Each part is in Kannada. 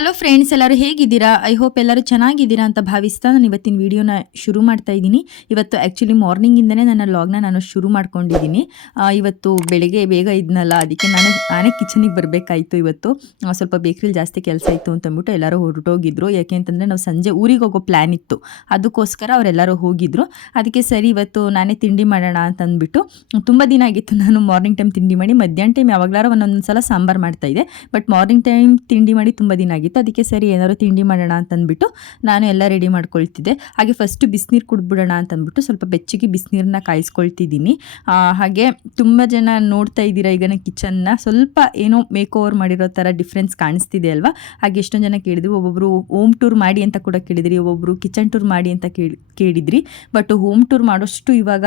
ಹಲೋ ಫ್ರೆಂಡ್ಸ್ ಎಲ್ಲರೂ ಹೇಗಿದ್ದೀರಾ? ಐ ಹೋಪ್ ಎಲ್ಲರೂ ಚೆನ್ನಾಗಿದ್ದೀರಾ ಅಂತ ಭಾವಿಸ್ತಾ ನಾನು ಇವತ್ತಿನ ವಿಡಿಯೋನ ಶುರು ಮಾಡ್ತಾ ಇದ್ದೀನಿ. ಇವತ್ತು ಆ್ಯಕ್ಚುಲಿ ಮಾರ್ನಿಂಗಿಂದನೇ ನನ್ನ ಲಾಗ್ನ ನಾನು ಶುರು ಮಾಡ್ಕೊಂಡಿದ್ದೀನಿ. ಇವತ್ತು ಬೆಳಗ್ಗೆ ಬೇಗ ಇದ್ನಲ್ಲ, ಅದಕ್ಕೆ ನಾನು ನಾನೇ ಕಿಚನಿಗೆ ಬರಬೇಕಾಯಿತು ಇವತ್ತು. ಸ್ವಲ್ಪ ಬೇಕ್ರಿಲಿ ಜಾಸ್ತಿ ಕೆಲಸ ಇತ್ತು ಅಂತ ಅಂದ್ಬಿಟ್ಟು ಎಲ್ಲರೂ ಹೊರಟೋಗಿದ್ರು. ಯಾಕೆ ಅಂತಂದರೆ ನಾವು ಸಂಜೆ ಊರಿಗೆ ಹೋಗೋ ಪ್ಲ್ಯಾನ್ ಇತ್ತು. ಅದಕ್ಕೋಸ್ಕರ ಅವರೆಲ್ಲರೂ ಹೋಗಿದ್ರು. ಅದಕ್ಕೆ ಸರಿ ಇವತ್ತು ನಾನೇ ತಿಂಡಿ ಮಾಡೋಣ ಅಂತ ಅಂದ್ಬಿಟ್ಟು ತುಂಬ ದಿನ ಆಗಿತ್ತು ನಾನು ಮಾರ್ನಿಂಗ್ ಟೈಮ್ ತಿಂಡಿ ಮಾಡಿ. ಮಧ್ಯಾಹ್ನ ಟೈಮ್ ಯಾವಾಗಲಾರ ಒಂದೊಂದು ಸಲ ಸಾಂಬಾರು ಇದೆ ಬಟ್ ಮಾರ್ನಿಂಗ್ ಟೈಮ್ ತಿಂಡಿ ಮಾಡಿ ತುಂಬ ದಿನ ಆಗಿತ್ತು. ಅದಕ್ಕೆ ಸರಿ ಏನಾದ್ರು ತಿಂಡಿ ಮಾಡೋಣ ಅಂತ ಅಂದ್ಬಿಟ್ಟು ನಾನು ಎಲ್ಲ ರೆಡಿ ಮಾಡ್ಕೊಳ್ತಿದ್ದೆ. ಹಾಗೆ ಫಸ್ಟು ಬಿಸಿನೀರು ಕುಡ್ಬಿಡೋಣ ಅಂತ ಅಂದ್ಬಿಟ್ಟು ಸ್ವಲ್ಪ ಬೆಚ್ಚಗೆ ಬಿಸಿನೀರನ್ನ ಕಾಯಿಸ್ಕೊಳ್ತಿದ್ದೀನಿ. ಹಾಗೆ ತುಂಬ ಜನ ನೋಡ್ತಾ ಇದ್ದೀರಾ ಈಗ ನಾನು ಕಿಚನ್ನ. ಸ್ವಲ್ಪ ಏನೋ ಮೇಕ್ ಓವರ್ ಮಾಡಿರೋ ಥರ ಡಿಫ್ರೆನ್ಸ್ ಕಾಣಿಸ್ತಿದೆ ಅಲ್ವಾ? ಹಾಗೆ ಎಷ್ಟೊಂದು ಜನ ಕೇಳಿದ್ರು ಒಬ್ಬೊಬ್ಬರು ಹೋಮ್ ಟೂರ್ ಮಾಡಿ ಅಂತ ಕೂಡ ಕೇಳಿದ್ರಿ ಒಬ್ಬೊಬ್ಬರು ಕಿಚನ್ ಟೂರ್ ಮಾಡಿ ಅಂತ ಕೇಳಿ, ಕೇಳಿದ್ರಿ. ಬಟ್ ಹೋಮ್ ಟೂರ್ ಮಾಡೋಷ್ಟು ಇವಾಗ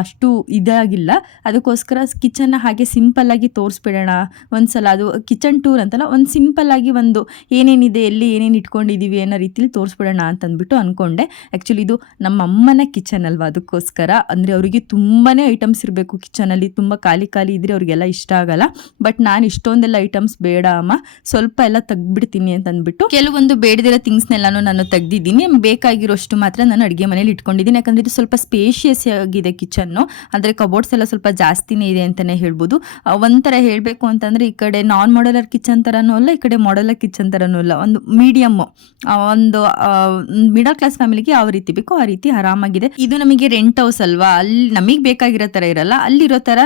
ಅಷ್ಟು ಇದಾಗಿಲ್ಲ. ಅದಕ್ಕೋಸ್ಕರ ಕಿಚನ್ನ ಹಾಗೆ ಸಿಂಪಲ್ಲಾಗಿ ತೋರಿಸ್ಬಿಡೋಣ. ಒಂದು ಸಲ ಅದು ಕಿಚನ್ ಟೂರ್ ಅಂತಲ್ಲ, ಒಂದು ಸಿಂಪಲ್ಲಾಗಿ ಒಂದು ಏನೇನಿದೆ, ಎಲ್ಲಿ ಏನೇನು ಇಟ್ಕೊಂಡಿದ್ದೀವಿ ಅನ್ನೋ ರೀತಿಲಿ ತೋರಿಸ್ಬಿಡೋಣ ಅಂತ ಅಂದ್ಬಿಟ್ಟು ಅಂದ್ಕೊಂಡೆ ಆ್ಯಕ್ಚುಲಿ ಇದು ನಮ್ಮ ಅಮ್ಮನ ಕಿಚನ್ ಅಲ್ವಾ? ಅದಕ್ಕೋಸ್ಕರ. ಅಂದರೆ ಅವರಿಗೆ ತುಂಬಾ ಐಟಮ್ಸ್ ಇರಬೇಕು ಕಿಚನಲ್ಲಿ ತುಂಬ ಖಾಲಿ ಖಾಲಿ ಇದ್ದರೆ ಅವ್ರಿಗೆಲ್ಲ ಇಷ್ಟ ಆಗಲ್ಲ. ಬಟ್ ನಾನು ಇಷ್ಟೊಂದೆಲ್ಲ ಐಟಮ್ಸ್ ಬೇಡ ಅಮ್ಮ. ಸ್ವಲ್ಪ ಎಲ್ಲ ತೆಗ್ದ್ಬಿಡ್ತೀನಿ ಅಂತ ಅಂದ್ಬಿಟ್ಟು ಕೆಲವೊಂದು ಬೇಡದಿರೋ ಥಿಂಗ್ಸ್ನೆಲ್ಲಾನು ನಾನು ತೆಗ್ದಿದ್ದೀನಿ. ಬೇಕಾಗಿರೋಷ್ಟು ಮಾತ್ರ ನಾನು ಅಡುಗೆ ಮನೇಲಿ ಇಟ್ಕೊಂಡಿದ್ದೀನಿ. ಯಾಕಂದರೆ ಇದು ಸ್ವಲ್ಪ ಸ್ಪೇಷಿಯಸ್ ಆಗಿದೆ ಕಿಚನ್ನು ಅಂದರೆ ಕಬೋರ್ಡ್ಸ್ ಎಲ್ಲ ಸ್ವಲ್ಪ ಜಾಸ್ತಿನೇ ಇದೆ ಅಂತಲೇ ಹೇಳ್ಬೋದು. ಒಂಥರ ಹೇಳಬೇಕು ಅಂತಂದರೆ ಈ ಕಡೆ ನಾನ್ ಮಾಡಲರ್ ಕಿಚನ್ ಥರನೂ ಅಲ್ಲ, ಈ ಕಡೆ ಮಾಡಲರ್ ಕಿಚನ್ ಥರನೂ ಇಲ್ಲ. ಒಂದು ಮೀಡಿಯಮ್ ಒಂದು ಮಿಡಲ್ ಕ್ಲಾಸ್ ಫ್ಯಾಮಿಲಿಗೆ ಯಾವ ರೀತಿ ಬೇಕೋ, ಆ ರೀತಿ ಆರಾಮಾಗಿದೆ. ಇದು ನಮಗೆ ರೆಂಟ್ ಹೌಸ್ ಅಲ್ವಾ? ಅಲ್ಲಿ ನಮಗೆ ಬೇಕಾಗಿರೋ ಥರ ಇರಲ್ಲ. ಅಲ್ಲಿರೋ ಥರ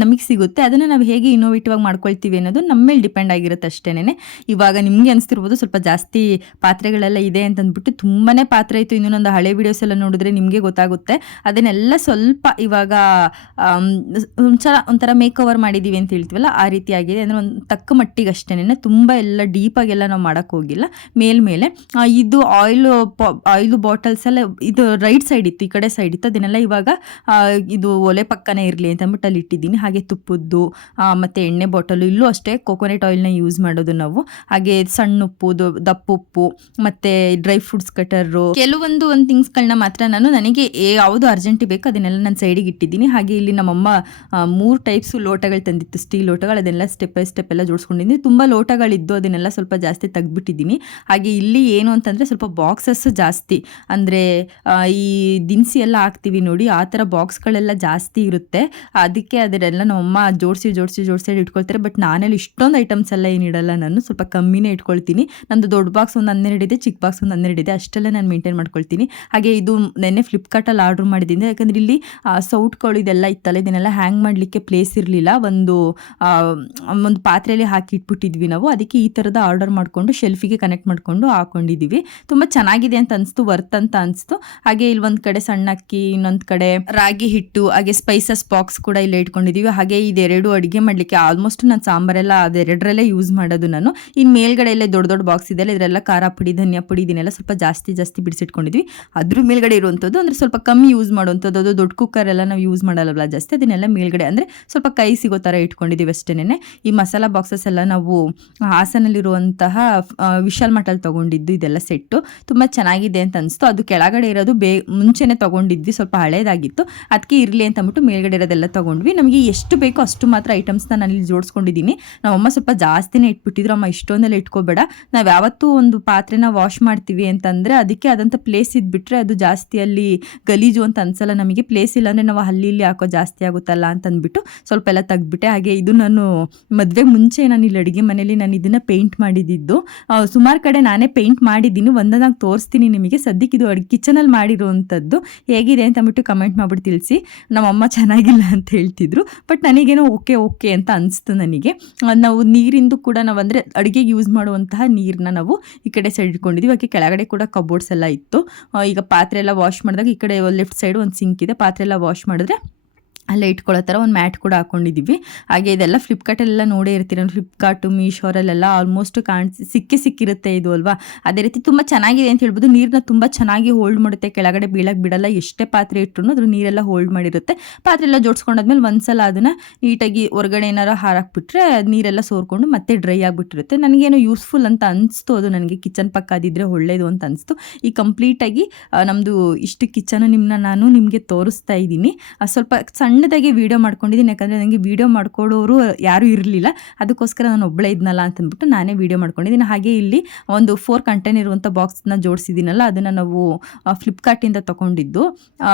ನಮಗೆ ಸಿಗುತ್ತೆ. ಅದನ್ನು ನಾವು ಹೇಗೆ ಇನ್ನೋವೇಟಿವ್ ಆಗಿ ಮಾಡ್ಕೊಳ್ತೀವಿ ಅನ್ನೋದು ನಮ್ಮ ಮೇಲೆ ಡಿಪೆಂಡ್ ಆಗಿರುತ್ತೆ ಅಷ್ಟೇನೆ ಇವಾಗ ನಿಮಗೆ ಅನಿಸ್ತಿರ್ಬೋದು ಸ್ವಲ್ಪ ಜಾಸ್ತಿ ಪಾತ್ರೆಗಳೆಲ್ಲ ಇದೆ ಅಂತಂದ್ಬಿಟ್ಟು ತುಂಬಾ ಪಾತ್ರೆ ಇತ್ತು. ಇನ್ನೊಂದು ಹಳೆ ವಿಡಿಯೋಸ್ ಎಲ್ಲ ನೋಡಿದ್ರೆ ನಿಮಗೆ ಗೊತ್ತಾಗುತ್ತೆ. ಅದನ್ನೆಲ್ಲ ಸ್ವಲ್ಪ ಇವಾಗ ಒಂಥರ ಒಂಥರ ಮೇಕ್ ಓವರ್ ಮಾಡಿದ್ದೀವಿ ಅಂತ ಹೇಳ್ತೀವಲ್ಲ, ಆ ರೀತಿ ಆಗಿದೆ. ಅಂದರೆ ಒಂದು ತಕ್ಕ ಮಟ್ಟಿಗೆ ಅಷ್ಟೇನೆ ತುಂಬ ಎಲ್ಲ ಡೀಪಾಗೆಲ್ಲ ನಾವು ಮಾಡೋಕ್ಕೆ ಹೋಗಿಲ್ಲ. ಮೇಲ್ಮೇಲೆ ಇದು ಆಯಿಲ್ ಆಯಿಲ್ ಬಾಟಲ್ಸ್ ಎಲ್ಲ ಇದು ರೈಟ್ ಸೈಡ್ ಇತ್ತು, ಈ ಕಡೆ ಸೈಡ್ ಇತ್ತು. ಅದನ್ನೆಲ್ಲ ಇವಾಗ ಇದು ಒಲೆ ಪಕ್ಕನೇ ಇರಲಿ ಅಂತ ಅಂದ್ಬಿಟ್ಟು ಅಲ್ಲಿ ಇಟ್ಟಿದ್ದೀನಿ ಹಾಗೆ ತುಪ್ಪದ್ದು ಮತ್ತು ಎಣ್ಣೆ ಬಾಟಲು ಇಲ್ಲೂ ಅಷ್ಟೇ ಕೊಕೊನೆಟ್ ಆಯಿಲ್ನ ಯೂಸ್ ಮಾಡೋದು ನಾವು. ಹಾಗೆ ಸಣ್ಣ ಉಪ್ಪು ದಪ್ಪ ಉಪ್ಪು, ಮತ್ತೆ ಡ್ರೈ ಫ್ರೂಟ್ಸ್ ಕಟರು ಕೆಲವೊಂದು ಒಂದು ಥಿಂಗ್ಸ್ಗಳನ್ನ ಮಾತ್ರ ನಾನು ನನಗೆ ಯಾವುದು ಅರ್ಜೆಂಟಿ ಬೇಕು ಅದನ್ನೆಲ್ಲ ನಾನು ಸೈಡಿಗೆ ಇಟ್ಟಿದ್ದೀನಿ. ಹಾಗೆ ಇಲ್ಲಿ ನಮ್ಮಮ್ಮ ಮೂರು ಟೈಪ್ಸು ಲೋಟಗಳು ತಂದಿತ್ತು. ಸ್ಟೀಲ್ ಲೋಟಗಳು, ಅದನ್ನೆಲ್ಲ ಸ್ಟೆಪ್ ಬೈ ಸ್ಟೆಪ್ ಎಲ್ಲ ಜೋಡಿಸ್ಕೊಂಡಿದ್ದೀನಿ. ತುಂಬ ಲೋಟಗಳಿದ್ದು ಅದನ್ನೆಲ್ಲ ಸ್ವಲ್ಪ ಜಾಸ್ತಿ ತೆಗ್ದುಬಿಟ್ಟಿದ್ದೀನಿ. ಹಾಗೆ ಇಲ್ಲಿ ಏನು ಅಂತಂದರೆ ಸ್ವಲ್ಪ ಬಾಕ್ಸಸ್ ಜಾಸ್ತಿ. ಅಂದರೆ ಈ ದಿನಸಿ ಎಲ್ಲ ಹಾಕ್ತೀವಿ ನೋಡಿ, ಆ ಥರ ಬಾಕ್ಸ್ಗಳೆಲ್ಲ ಜಾಸ್ತಿ ಇರುತ್ತೆ. ಅದಕ್ಕೆ ಅದನ್ನೆಲ್ಲ ನಮ್ಮಮ್ಮ ಜೋಡಿಸಿ ಜೋಡಿಸಿ ಜೋಡಿಸಿ ಇಟ್ಕೊಳ್ತಾರೆ. ಬಟ್ ನಾನೆಲ್ಲ ಇಷ್ಟೊಂದು ಐಟಮ್ಸ್ ಎಲ್ಲ ಇಡಲ್ಲ ನಾನು. ಸ್ವಲ್ಪ ಕಮ್ಮಿನೇ ಇಟ್ಕೊಳ್ತೀನಿ. ನಂದು ದೊಡ್ಡ ಬಾಕ್ಸ್ ಒಂದು ಹನ್ನೆರಡು ಇದೆ, ಚಿಕ್ಕ ಬಾಕ್ಸ್ ಒಂದು ಹನ್ನೆರಡು ಇದೆ. ಅಷ್ಟೆಲ್ಲ ನಾನು ಮೇಂಟೈನ್ ಮಾಡ್ಕೊಳ್ತೀನಿ. ಹಾಗೆ ಇದು ನೆನ್ನೆ ಫ್ಲಿಪ್ಕಾರ್ಟಲ್ಲಿ ಆರ್ಡ್ರ್ ಮಾಡಿದ್ದೀನಿ ಯಾಕಂದರೆ ಇಲ್ಲಿ ಸೌಟ್ಗಳು ಇದೆಲ್ಲ ಇತ್ತಲ್ಲ ಇದನ್ನೆಲ್ಲ ಹ್ಯಾಂಗ್ ಮಾಡಲಿಕ್ಕೆ ಪ್ಲೇಸ್ ಇರಲಿಲ್ಲ. ಒಂದು ಒಂದು ಪಾತ್ರೆಯಲ್ಲಿ ಹಾಕಿ ಇಟ್ಬಿಟ್ಟಿದ್ವಿ ನಾವು. ಅದಕ್ಕೆ ಈ ಥರದ ಆರ್ಡರ್ ಮಾಡಿಕೊಂಡು ಶೆಲ್ಫಿಗೆ ಕನೆಕ್ಟ್ ಮಾಡಿಕೊಂಡು ಹಾಕೊಂಡಿದ್ದೀವಿ. ತುಂಬ ಚೆನ್ನಾಗಿದೆ ಅಂತ ಅನಿಸ್ತು ವರ್ತ್ ಅಂತ ಅನಿಸ್ತು. ಹಾಗೆ ಇಲ್ಲಿ ಒಂದು ಕಡೆ ಸಣ್ಣ ಅಕ್ಕಿ ಇನ್ನೊಂದು ಕಡೆ ರಾಗಿ ಹಿಟ್ಟು, ಹಾಗೆ ಸ್ಪೈಸಸ್ ಬಾಕ್ಸ್ ಕೂಡ ಇಲ್ಲೇ ಇಟ್ಕೊಂಡಿದ್ದೀವಿ ಹಾಗೆ ಇದೆರಡು ಅಡುಗೆ ಮಾಡಲಿಕ್ಕೆ ಆಲ್ಮೋಸ್ಟ್ ನಾನು ಸಾಂಬಾರೆಲ್ಲ ಅದೆರಡರಲ್ಲೇ ಯೂಸ್ ಮಾಡೋದು ನಾನು. ಇನ್ನು ಮೇಲ್ಗಡೆ ಎಲ್ಲ ದೊಡ್ಡ ದೊಡ್ಡ ಬಾಕ್ಸ್ ಇದೆಲ್ಲ ಇದರೆಲ್ಲ ಖಾರ ಪುಡಿ, ಧನಿಯಾ ಪುಡಿ ಇದನ್ನೆಲ್ಲ ಸ್ವಲ್ಪ ಜಾಸ್ತಿ ಜಾಸ್ತಿ ಬಿಡಿಸಿಟ್ಕೊಂಡಿದ್ವಿ. ಅದ್ರ ಮೇಲ್ಗಡೆ ಇರುವಂಥದ್ದು ಅಂದರೆ ಸ್ವಲ್ಪ ಕಮ್ಮಿ ಯೂಸ್ ಮಾಡುವಂಥದ್ದು. ಅದು ದೊಡ್ಡ ಕುಕ್ಕರ್ ಎಲ್ಲ ನಾವು ಯೂಸ್ ಮಾಡಲ್ಲ ಜಾಸ್ತಿ. ಅದನ್ನೆಲ್ಲ ಮೇಲ್ಗಡೆ ಅಂದರೆ ಸ್ವಲ್ಪ ಕೈ ಸಿಗೋ ಥರ ಇಟ್ಕೊಂಡಿದ್ದೀವಿ ಅಷ್ಟೇನೆ ಈ ಮಸಾಲ ಬಾಕ್ಸಸ್ ಎಲ್ಲ ನಾವು ಹಾಸನಲ್ಲಿರುವಂತಹ ವಿಶಾಲ್ ಮಠಲ್ಲಿ ತೊಗೊಂಡಿದ್ದು ಇದೆಲ್ಲ ಸೆಟ್ಟು. ತುಂಬ ಚೆನ್ನಾಗಿದೆ ಅಂತ ಅನಿಸ್ತು. ಅದು ಕೆಳಗಡೆ ಇರೋದು ಬೇ, ಮುಂಚೆನೆ ತೊಗೊಂಡಿದ್ವಿ. ಸ್ವಲ್ಪ ಹಳೇದಾಗಿತ್ತು. ಅದಕ್ಕೆ ಇರಲಿ ಅಂತ ಅಂದ್ಬಿಟ್ಟು ಮೇಲ್ಗಡೆ ಇರೋದೆಲ್ಲ ತೊಗೊಂಡ್ವಿ. ನಮಗೆ ಎಷ್ಟು ಬೇಕೋ ಅಷ್ಟು ಮಾತ್ರ ಐಟಮ್ಸ್ನ ನಾನು ಇಲ್ಲಿ ಜೋಡಿಸ್ಕೊಂಡಿದ್ದೀನಿ. ನಮ್ಮಮ್ಮ ಸ್ವಲ್ಪ ಜಾಸ್ತಿನೇ ಇಟ್ಬಿಟ್ಟಿದ್ರು, ಅಮ್ಮ ಇಷ್ಟೊಂದೆಲ್ಲ ಇಟ್ಕೋಬೇಡ. ನಾವು ಯಾವತ್ತೂ ಒಂದು ಪಾತ್ರೆನ ವಾಶ್ ಮಾಡ್ತೀವಿ ಅಂತಂದರೆ ಅದಕ್ಕೆ ಆದಂಥ ಪ್ಲೇಸ್ ಇದ್ಬಿಟ್ರೆ ಅದು ಜಾಸ್ತಿ ಅಲ್ಲಿ ಗಲೀಜು ಅಂತ ಅನ್ಸಲ್ಲ ನಮಗೆ. ಪ್ಲೇಸ್ ಇಲ್ಲ ಅಂದರೆ ನಾವು ಅಲ್ಲಿ ಇಲ್ಲಿ ಹಾಕೋ ಜಾಸ್ತಿ ಆಗುತ್ತಲ್ಲ ಅಂತಂದ್ಬಿಟ್ಟು ಸ್ವಲ್ಪ ಎಲ್ಲ ತೆಗ್ದುಬಿಟ್ಟೆ. ಹಾಗೆ ಇದು ನಾನು ಮದುವೆ ಮುಂಚೆ ನಾನು ಇಲ್ಲಿ ಅಡುಗೆ ಮನೇಲಿ ನಾನು ಇದನ್ನು ಪೇಂಟ್ ಮಾಡಿದ್ದು. ಸುಮಾರು ಕಡೆ ನಾನೇ ಪೇಂಟ್ ಮಾಡಿದ್ದೀನಿ. ಒಂದೊಂದಾಗಿ ತೋರಿಸ್ತೀನಿ ನಿಮಗೆ. ಸದ್ಯಕ್ಕೆ ಇದು ಅಡುಗೆ ಕಿಚನಲ್ಲಿ ಮಾಡಿರುವಂಥದ್ದು ಹೇಗಿದೆ ಅಂತ ಅಂದ್ಬಿಟ್ಟು ಕಮೆಂಟ್ ಮಾಡಿಬಿಟ್ಟು ತಿಳಿಸಿ. ನಮ್ಮಮ್ಮ ಚೆನ್ನಾಗಿಲ್ಲ ಅಂತ ಹೇಳ್ತಿದ್ರು. ಬಟ್ ನನಗೇನೋ ಓಕೆ ಓಕೆ ಅಂತ ಅನಿಸ್ತು ನನಗೆ. ನಾವು ನೀರಿಂದು ಕೂಡ ನಾವು ಅಂದರೆ ಅಡುಗೆಗೆ ಯೂಸ್ ಮಾಡುವಂತಹ ನೀರನ್ನ ನಾವು ಈ ಕಡೆ ಸೈಡ್ ಇಟ್ಕೊಂಡಿದ್ದೀವಿ ಹಾಗೆ ಕೆಳಗಡೆ ಕೂಡ ಕಬೋರ್ಡ್ಸ್ ಎಲ್ಲ ಇತ್ತು. ಈಗ ಪಾತ್ರೆ ಎಲ್ಲ ವಾಶ್ ಮಾಡಿದಾಗ ಈ ಕಡೆ ಲೆಫ್ಟ್ ಸೈಡ್ ಒಂದು ಸಿಂಕ್ ಇದೆ. ಪಾತ್ರೆ ಎಲ್ಲ ವಾಶ್ ಮಾಡಿದ್ರೆ ಅಲ್ಲೇ ಇಟ್ಕೊಳ್ಳೋ ಥರ ಒಂದು ಮ್ಯಾಟ್ ಕೂಡ ಹಾಕೊಂಡಿದ್ದೀವಿ. ಹಾಗೆ ಇದೆಲ್ಲ ಫ್ಲಿಪ್ಕಾರ್ಟಲ್ಲೆಲ್ಲ ನೋಡೇ ಇರ್ತೀರ ಫ್ಲಿಪ್ಕಾರ್ಟು ಮೀಶೋರಲ್ಲೆಲ್ಲ ಆಲ್ಮೋಸ್ಟ್ ಕಾಣಿಸಿ, ಸಿಕ್ಕೇ ಸಿಕ್ಕಿರುತ್ತೆ ಇದು ಅಲ್ವಾ? ಅದೇ ರೀತಿ ತುಂಬ ಚೆನ್ನಾಗಿದೆ ಅಂತ ಹೇಳ್ಬೋದು. ನೀರನ್ನ ತುಂಬ ಚೆನ್ನಾಗಿ ಹೋಲ್ಡ್ ಮಾಡುತ್ತೆ. ಕೆಳಗಡೆ ಬೀಳಕ್ಕೆ ಬಿಡಲ್ಲ. ಎಷ್ಟೇ ಪಾತ್ರೆ ಇಟ್ಟರು ಅದ್ರ ನೀರೆಲ್ಲ ಹೋಲ್ಡ್ ಮಾಡಿರುತ್ತೆ. ಪಾತ್ರೆ ಎಲ್ಲ ಜೋಡಿಸ್ಕೊಂಡಾದ್ಮೇಲೆ ಒಂದ್ಸಲ ಅದನ್ನು ನೀಟಾಗಿ ಹೊರಗಡೆ ಏನಾರು ಹಾರಾಕ್ಬಿಟ್ರೆ ನೀರೆಲ್ಲ ಸೋರ್ಕೊಂಡು ಮತ್ತೆ ಡ್ರೈ ಆಗಿಬಿಟ್ಟಿರುತ್ತೆ. ನನಗೇನು ಯೂಸ್ಫುಲ್ ಅಂತ ಅನಿಸ್ತು ಅದು ನನಗೆ. ಕಿಚನ್ ಪಕ್ಕ ಅದಿದ್ರೆ ಒಳ್ಳೆಯದು ಅಂತ ಅನಿಸ್ತು. ಈ ಕಂಪ್ಲೀಟಾಗಿ ನಮ್ಮದು ಇಷ್ಟು ಕಿಚನ್ ನಿಮ್ಮನ್ನ ನಾನು ನಿಮಗೆ ತೋರಿಸ್ತಾ ಇದ್ದೀನಿ. ಸ್ವಲ್ಪ ಸಣ್ಣ ಸಣ್ಣದಾಗಿ ವೀಡಿಯೋ ಮಾಡ್ಕೊಂಡಿದ್ದೀನಿ. ಯಾಕಂದರೆ ನನಗೆ ವೀಡಿಯೋ ಮಾಡ್ಕೊಡೋರು ಯಾರೂ ಇರಲಿಲ್ಲ. ಅದಕ್ಕೋಸ್ಕರ ನಾನು ಒಬ್ಬಳೇ ಇದ್ನಲ್ಲ ಅಂತಂದ್ಬಿಟ್ಟು ನಾನೇ ವೀಡಿಯೋ ಮಾಡ್ಕೊಂಡಿದ್ದೀನಿ. ಹಾಗೆ ಇಲ್ಲಿ ಒಂದು ಫೋರ್ ಕಂಟೈನ್ ಇರುವಂಥ ಬಾಕ್ಸ್ನ ಜೋಡಿಸಿದ್ದೀನಲ್ಲ, ಅದನ್ನು ನಾವು ಫ್ಲಿಪ್ಕಾರ್ಟಿಂದ ತೊಗೊಂಡಿದ್ದು.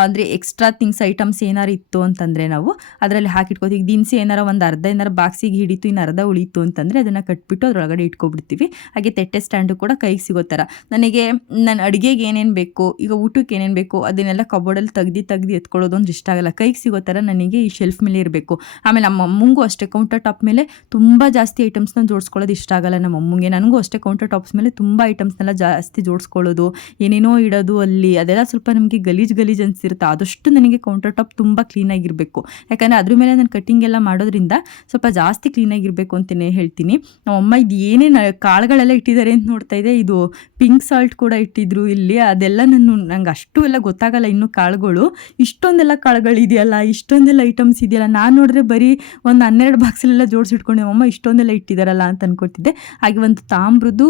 ಅಂದರೆ ಎಕ್ಸ್ಟ್ರಾ ಥಿಂಗ್ಸ್ ಐಟಮ್ಸ್ ಏನಾರು ಇತ್ತು ಅಂತಂದರೆ ನಾವು ಅದರಲ್ಲಿ ಹಾಕಿಟ್ಕೋತೀವಿ ಈಗ ದಿನಸಿ ಏನಾರು ಒಂದು ಅರ್ಧ ಏನಾರ ಬಾಕ್ಸಿಗೆ ಹಿಡಿತು ಇನ್ನು ಅರ್ಧ ಉಳಿತು ಅಂತಂದರೆ ಅದನ್ನು ಕಟ್ಬಿಟ್ಟು ಅದರೊಳಗಡೆ ಇಟ್ಕೊಬಿಡ್ತೀವಿ. ಹಾಗೆ ತೆಟ್ಟೆ ಸ್ಟ್ಯಾಂಡು ಕೂಡ ಕೈಗೆ ಸಿಗೋ ಥರ ನನಗೆ ನನ್ನ ಅಡುಗೆಗೆ ಏನೇನು ಬೇಕು, ಈಗ ಊಟಕ್ಕೆ ಏನೇನು ಬೇಕು ಅದನ್ನೆಲ್ಲ ಕಬೋರ್ಡಲ್ಲಿ ತೆಗ್ದು ತೆಗ್ದು ಎತ್ಕೊಳ್ಳೋದು ಅಂದ್ರೆ ಇಷ್ಟ ಆಗಲ್ಲ. ಕೈಗೆ ಸಿಗೋ ಥರ ನನಗೆ ಈ ಶೆಲ್ಫ್ ಮೇಲೆ ಇರಬೇಕು. ಆಮೇಲೆ ನಮ್ಮ ಅಮ್ಮಂಗೂ ಅಷ್ಟೇ ಕೌಂಟರ್ ಟಾಪ್ ಮೇಲೆ ತುಂಬ ಜಾಸ್ತಿ ಐಟಮ್ಸ್ನ ಜೋಡಿಸ್ಕೊಳ್ಳೋದು ಇಷ್ಟ ಆಗಲ್ಲ ನಮ್ಮ ಅಮ್ಮಂಗೆ. ನನಗೂ ಅಷ್ಟೇ ಕೌಂಟರ್ ಟಾಪ್ಸ್ ಮೇಲೆ ತುಂಬ ಐಟಮ್ಸ್ನೆಲ್ಲ ಜಾಸ್ತಿ ಜೋಡಿಸ್ಕೊಳ್ಳೋದು, ಏನೇನೋ ಇಡೋದು ಅಲ್ಲಿ, ಅದೆಲ್ಲ ಸ್ವಲ್ಪ ನಮಗೆ ಗಲೀಜು ಗಲೀಜು ಅನಿಸಿರುತ್ತೆ. ಆದಷ್ಟು ನನಗೆ ಕೌಂಟರ್ ಟಾಪ್ ತುಂಬ ಕ್ಲೀನಾಗಿರಬೇಕು ಯಾಕಂದರೆ ಅದ್ರ ಮೇಲೆ ನಾನು ಕಟ್ಟಿಂಗ್ ಎಲ್ಲ ಮಾಡೋದ್ರಿಂದ ಸ್ವಲ್ಪ ಜಾಸ್ತಿ ಕ್ಲೀನಾಗಿರಬೇಕು ಅಂತಲೇ ಹೇಳ್ತೀನಿ. ನಮ್ಮ ಅಮ್ಮ ಇದು ಏನೇನು ಕಾಳುಗಳೆಲ್ಲ ಇಟ್ಟಿದ್ದಾರೆ ಅಂತ ನೋಡ್ತಾ ಇದೆ. ಇದು ಪಿಂಕ್ ಸಾಲ್ಟ್ ಕೂಡ ಇಟ್ಟಿದ್ರು ಇಲ್ಲಿ. ಅದೆಲ್ಲ ನಾನು ನಂಗೆ ಅಷ್ಟು ಎಲ್ಲ ಗೊತ್ತಾಗಲ್ಲ ಇನ್ನು ಕಾಳುಗಳು. ಇಷ್ಟೊಂದೆಲ್ಲ ಕಾಳುಗಳಿದೆಯಲ್ಲ ಇಷ್ಟೊಂದೆಲ್ಲ ಐಟಮ್ಸ್ ಇದೆಯಲ್ಲ? ನಾನು ನೋಡಿದ್ರೆ ಬರೀ ಒಂದು ಹನ್ನೆರಡು ಬಾಕ್ಸಲ್ಲೆಲ್ಲ ಜೋಡಿಸಿಟ್ಕೊಂಡೆ, ಅಮ್ಮ, ಇಷ್ಟೊಂದೆಲ್ಲ ಇಟ್ಟಿದ್ದಾರಲ್ಲ ಅಂತ ಅನ್ಕೊತಿದ್ದೆ ಹಾಗೆ ಒಂದು ತಾಮ್ರದ್ದು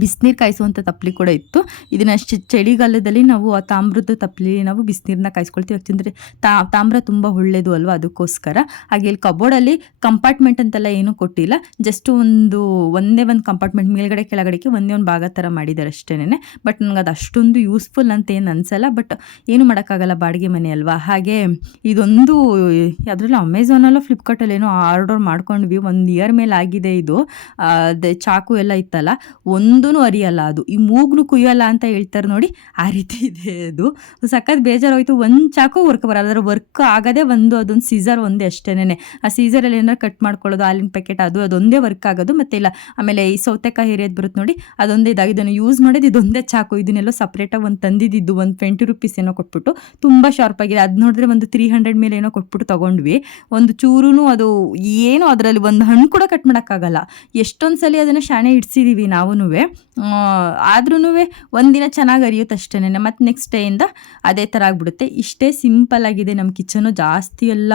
ಬಿಸಿನೀರು ಕಾಯಿಸುವಂಥ ತಪ್ಪಲಿ ಕೂಡ ಇತ್ತು. ಇದನ್ನ ಅಷ್ಟು ಚಳಿಗಾಲದಲ್ಲಿ ನಾವು ಆ ತಾಮ್ರದ ತಪ್ಪಲಿ ನಾವು ಬಿಸಿನೀರನ್ನ ಕಾಯಿಸ್ಕೊಳ್ತೀವಿ. ಯಾಕೆಂದರೆ ತಾ ತಾಮ್ರ ತುಂಬ ಒಳ್ಳೆಯದು ಅಲ್ವಾ ಅದಕ್ಕೋಸ್ಕರ. ಹಾಗೆ ಇಲ್ಲಿ ಕಬೋರ್ಡಲ್ಲಿ ಕಂಪಾರ್ಟ್ಮೆಂಟ್ ಅಂತೆಲ್ಲ ಏನೂ ಕೊಟ್ಟಿಲ್ಲ. ಜಸ್ಟ್ ಒಂದು ಒಂದೇ ಒಂದು ಕಂಪಾರ್ಟ್ಮೆಂಟ್ ಮೇಲ್ಗಡೆ ಕೆಳಗಡೆಗೆ ಒಂದೇ ಒಂದು ಭಾಗ ಥರ ಮಾಡಿದ್ದಾರೆ ಅಷ್ಟೇನೆ ಬಟ್ ನನಗೆ ಅದು ಅಷ್ಟೊಂದು ಯೂಸ್ಫುಲ್ ಅಂತ ಏನು ಅನಿಸಲ್ಲ. ಬಟ್ ಏನು ಮಾಡೋಕ್ಕಾಗಲ್ಲ ಬಾಡಿಗೆ ಮನೆ ಅಲ್ವಾ. ಹಾಗೆ ಇದೊಂದು ಅದರಲ್ಲೂ ಅಮೆಝಾನಲ್ಲೋ ಫ್ಲಿಪ್ಕಾರ್ಟಲ್ಲಿ ಏನೋ ಆರ್ಡರ್ ಮಾಡ್ಕೊಂಡ್ವಿ. ಒಂದು ಇಯರ್ ಮೇಲೆ ಆಗಿದೆ ಇದು. ಅದೇ ಚಾಕು ಎಲ್ಲ ಇತ್ತಲ್ಲ. ಒಂದೂ ಅರಿಯಲ್ಲ ಅದು. ಈ ಮೂಗ್ನು ಕುಯ್ಯಲ್ಲ ಅಂತ ಹೇಳ್ತಾರೆ ನೋಡಿ, ಆ ರೀತಿ ಇದೆ ಅದು. ಸಖತ್ ಬೇಜಾರೋಯ್ತು. ಒಂದು ಚಾಕು ವರ್ಕ್ ಬರಲ್ಲ. ಅದರ ವರ್ಕ್ ಆಗದೆ ಒಂದು ಅದೊಂದು ಸೀಸರ್ ಒಂದೇ ಅಷ್ಟೇನೆ ಆ ಸೀಸರಲ್ಲಿ ಏನಾರ ಕಟ್ ಮಾಡ್ಕೊಳ್ಳೋದು ಹಾಲಿನ ಪ್ಯಾಕೆಟ್ ಅದು, ಅದೊಂದೇ ವರ್ಕ್ ಆಗೋದು. ಮತ್ತೆ ಇಲ್ಲ, ಆಮೇಲೆ ಈ ಸೌತೆಕಾಯಿ ಹಿರಿಯೋದು ಬರುತ್ತೆ ನೋಡಿ, ಅದೊಂದೇ ಇದಾಗಿ ಇದನ್ನು ಯೂಸ್ ಮಾಡೋದು ಇದೊಂದೇ ಚಾಕು. ಇದನ್ನೆಲ್ಲ ಸಪ್ರೇಟಾಗಿ ಒಂದು ತಂದಿದ್ದು ಒಂದು ಟ್ವೆಂಟಿ ರುಪೀಸ್ ಏನೋ ಕೊಟ್ಬಿಟ್ಟು. ತುಂಬ ಶಾರ್ಪ್ ಆಗಿದೆ. ಅದು ನೋಡಿದ್ರೆ ಒಂದು ತ್ರೀ ಹಂಡ್ರೆಡ್ ಮೇಲೆ ಏನೋ ಕೊಟ್ಬಿಟ್ಟು ತಗೊಂಡ್ವಿ. ಒಂದು ಚೂರು ಅದು ಏನು ಅದರಲ್ಲಿ ಒಂದು ಹಣ್ಣು ಕೂಡ ಕಟ್ ಮಾಡೋಕ್ಕಾಗಲ್ಲ ಎಷ್ಟೊಂದು ಸಲ ಅದನ್ನು ಶಾಣೆ ಇಡ್ಸಿದೀವಿ ನಾವೂ ಆದ್ರೂ ಒಂದಿನ ಚೆನ್ನಾಗಿ ಅರಿಯುತ್ತೆ ಅಷ್ಟೇನೆ ಮತ್ತು ನೆಕ್ಸ್ಟ್ ಡೇಯಿಂದ ಅದೇ ಥರ ಆಗಿಬಿಡುತ್ತೆ. ಇಷ್ಟೇ ಸಿಂಪಲ್ ಆಗಿದೆ ನಮ್ಮ ಕಿಚನು ಜಾಸ್ತಿ ಎಲ್ಲ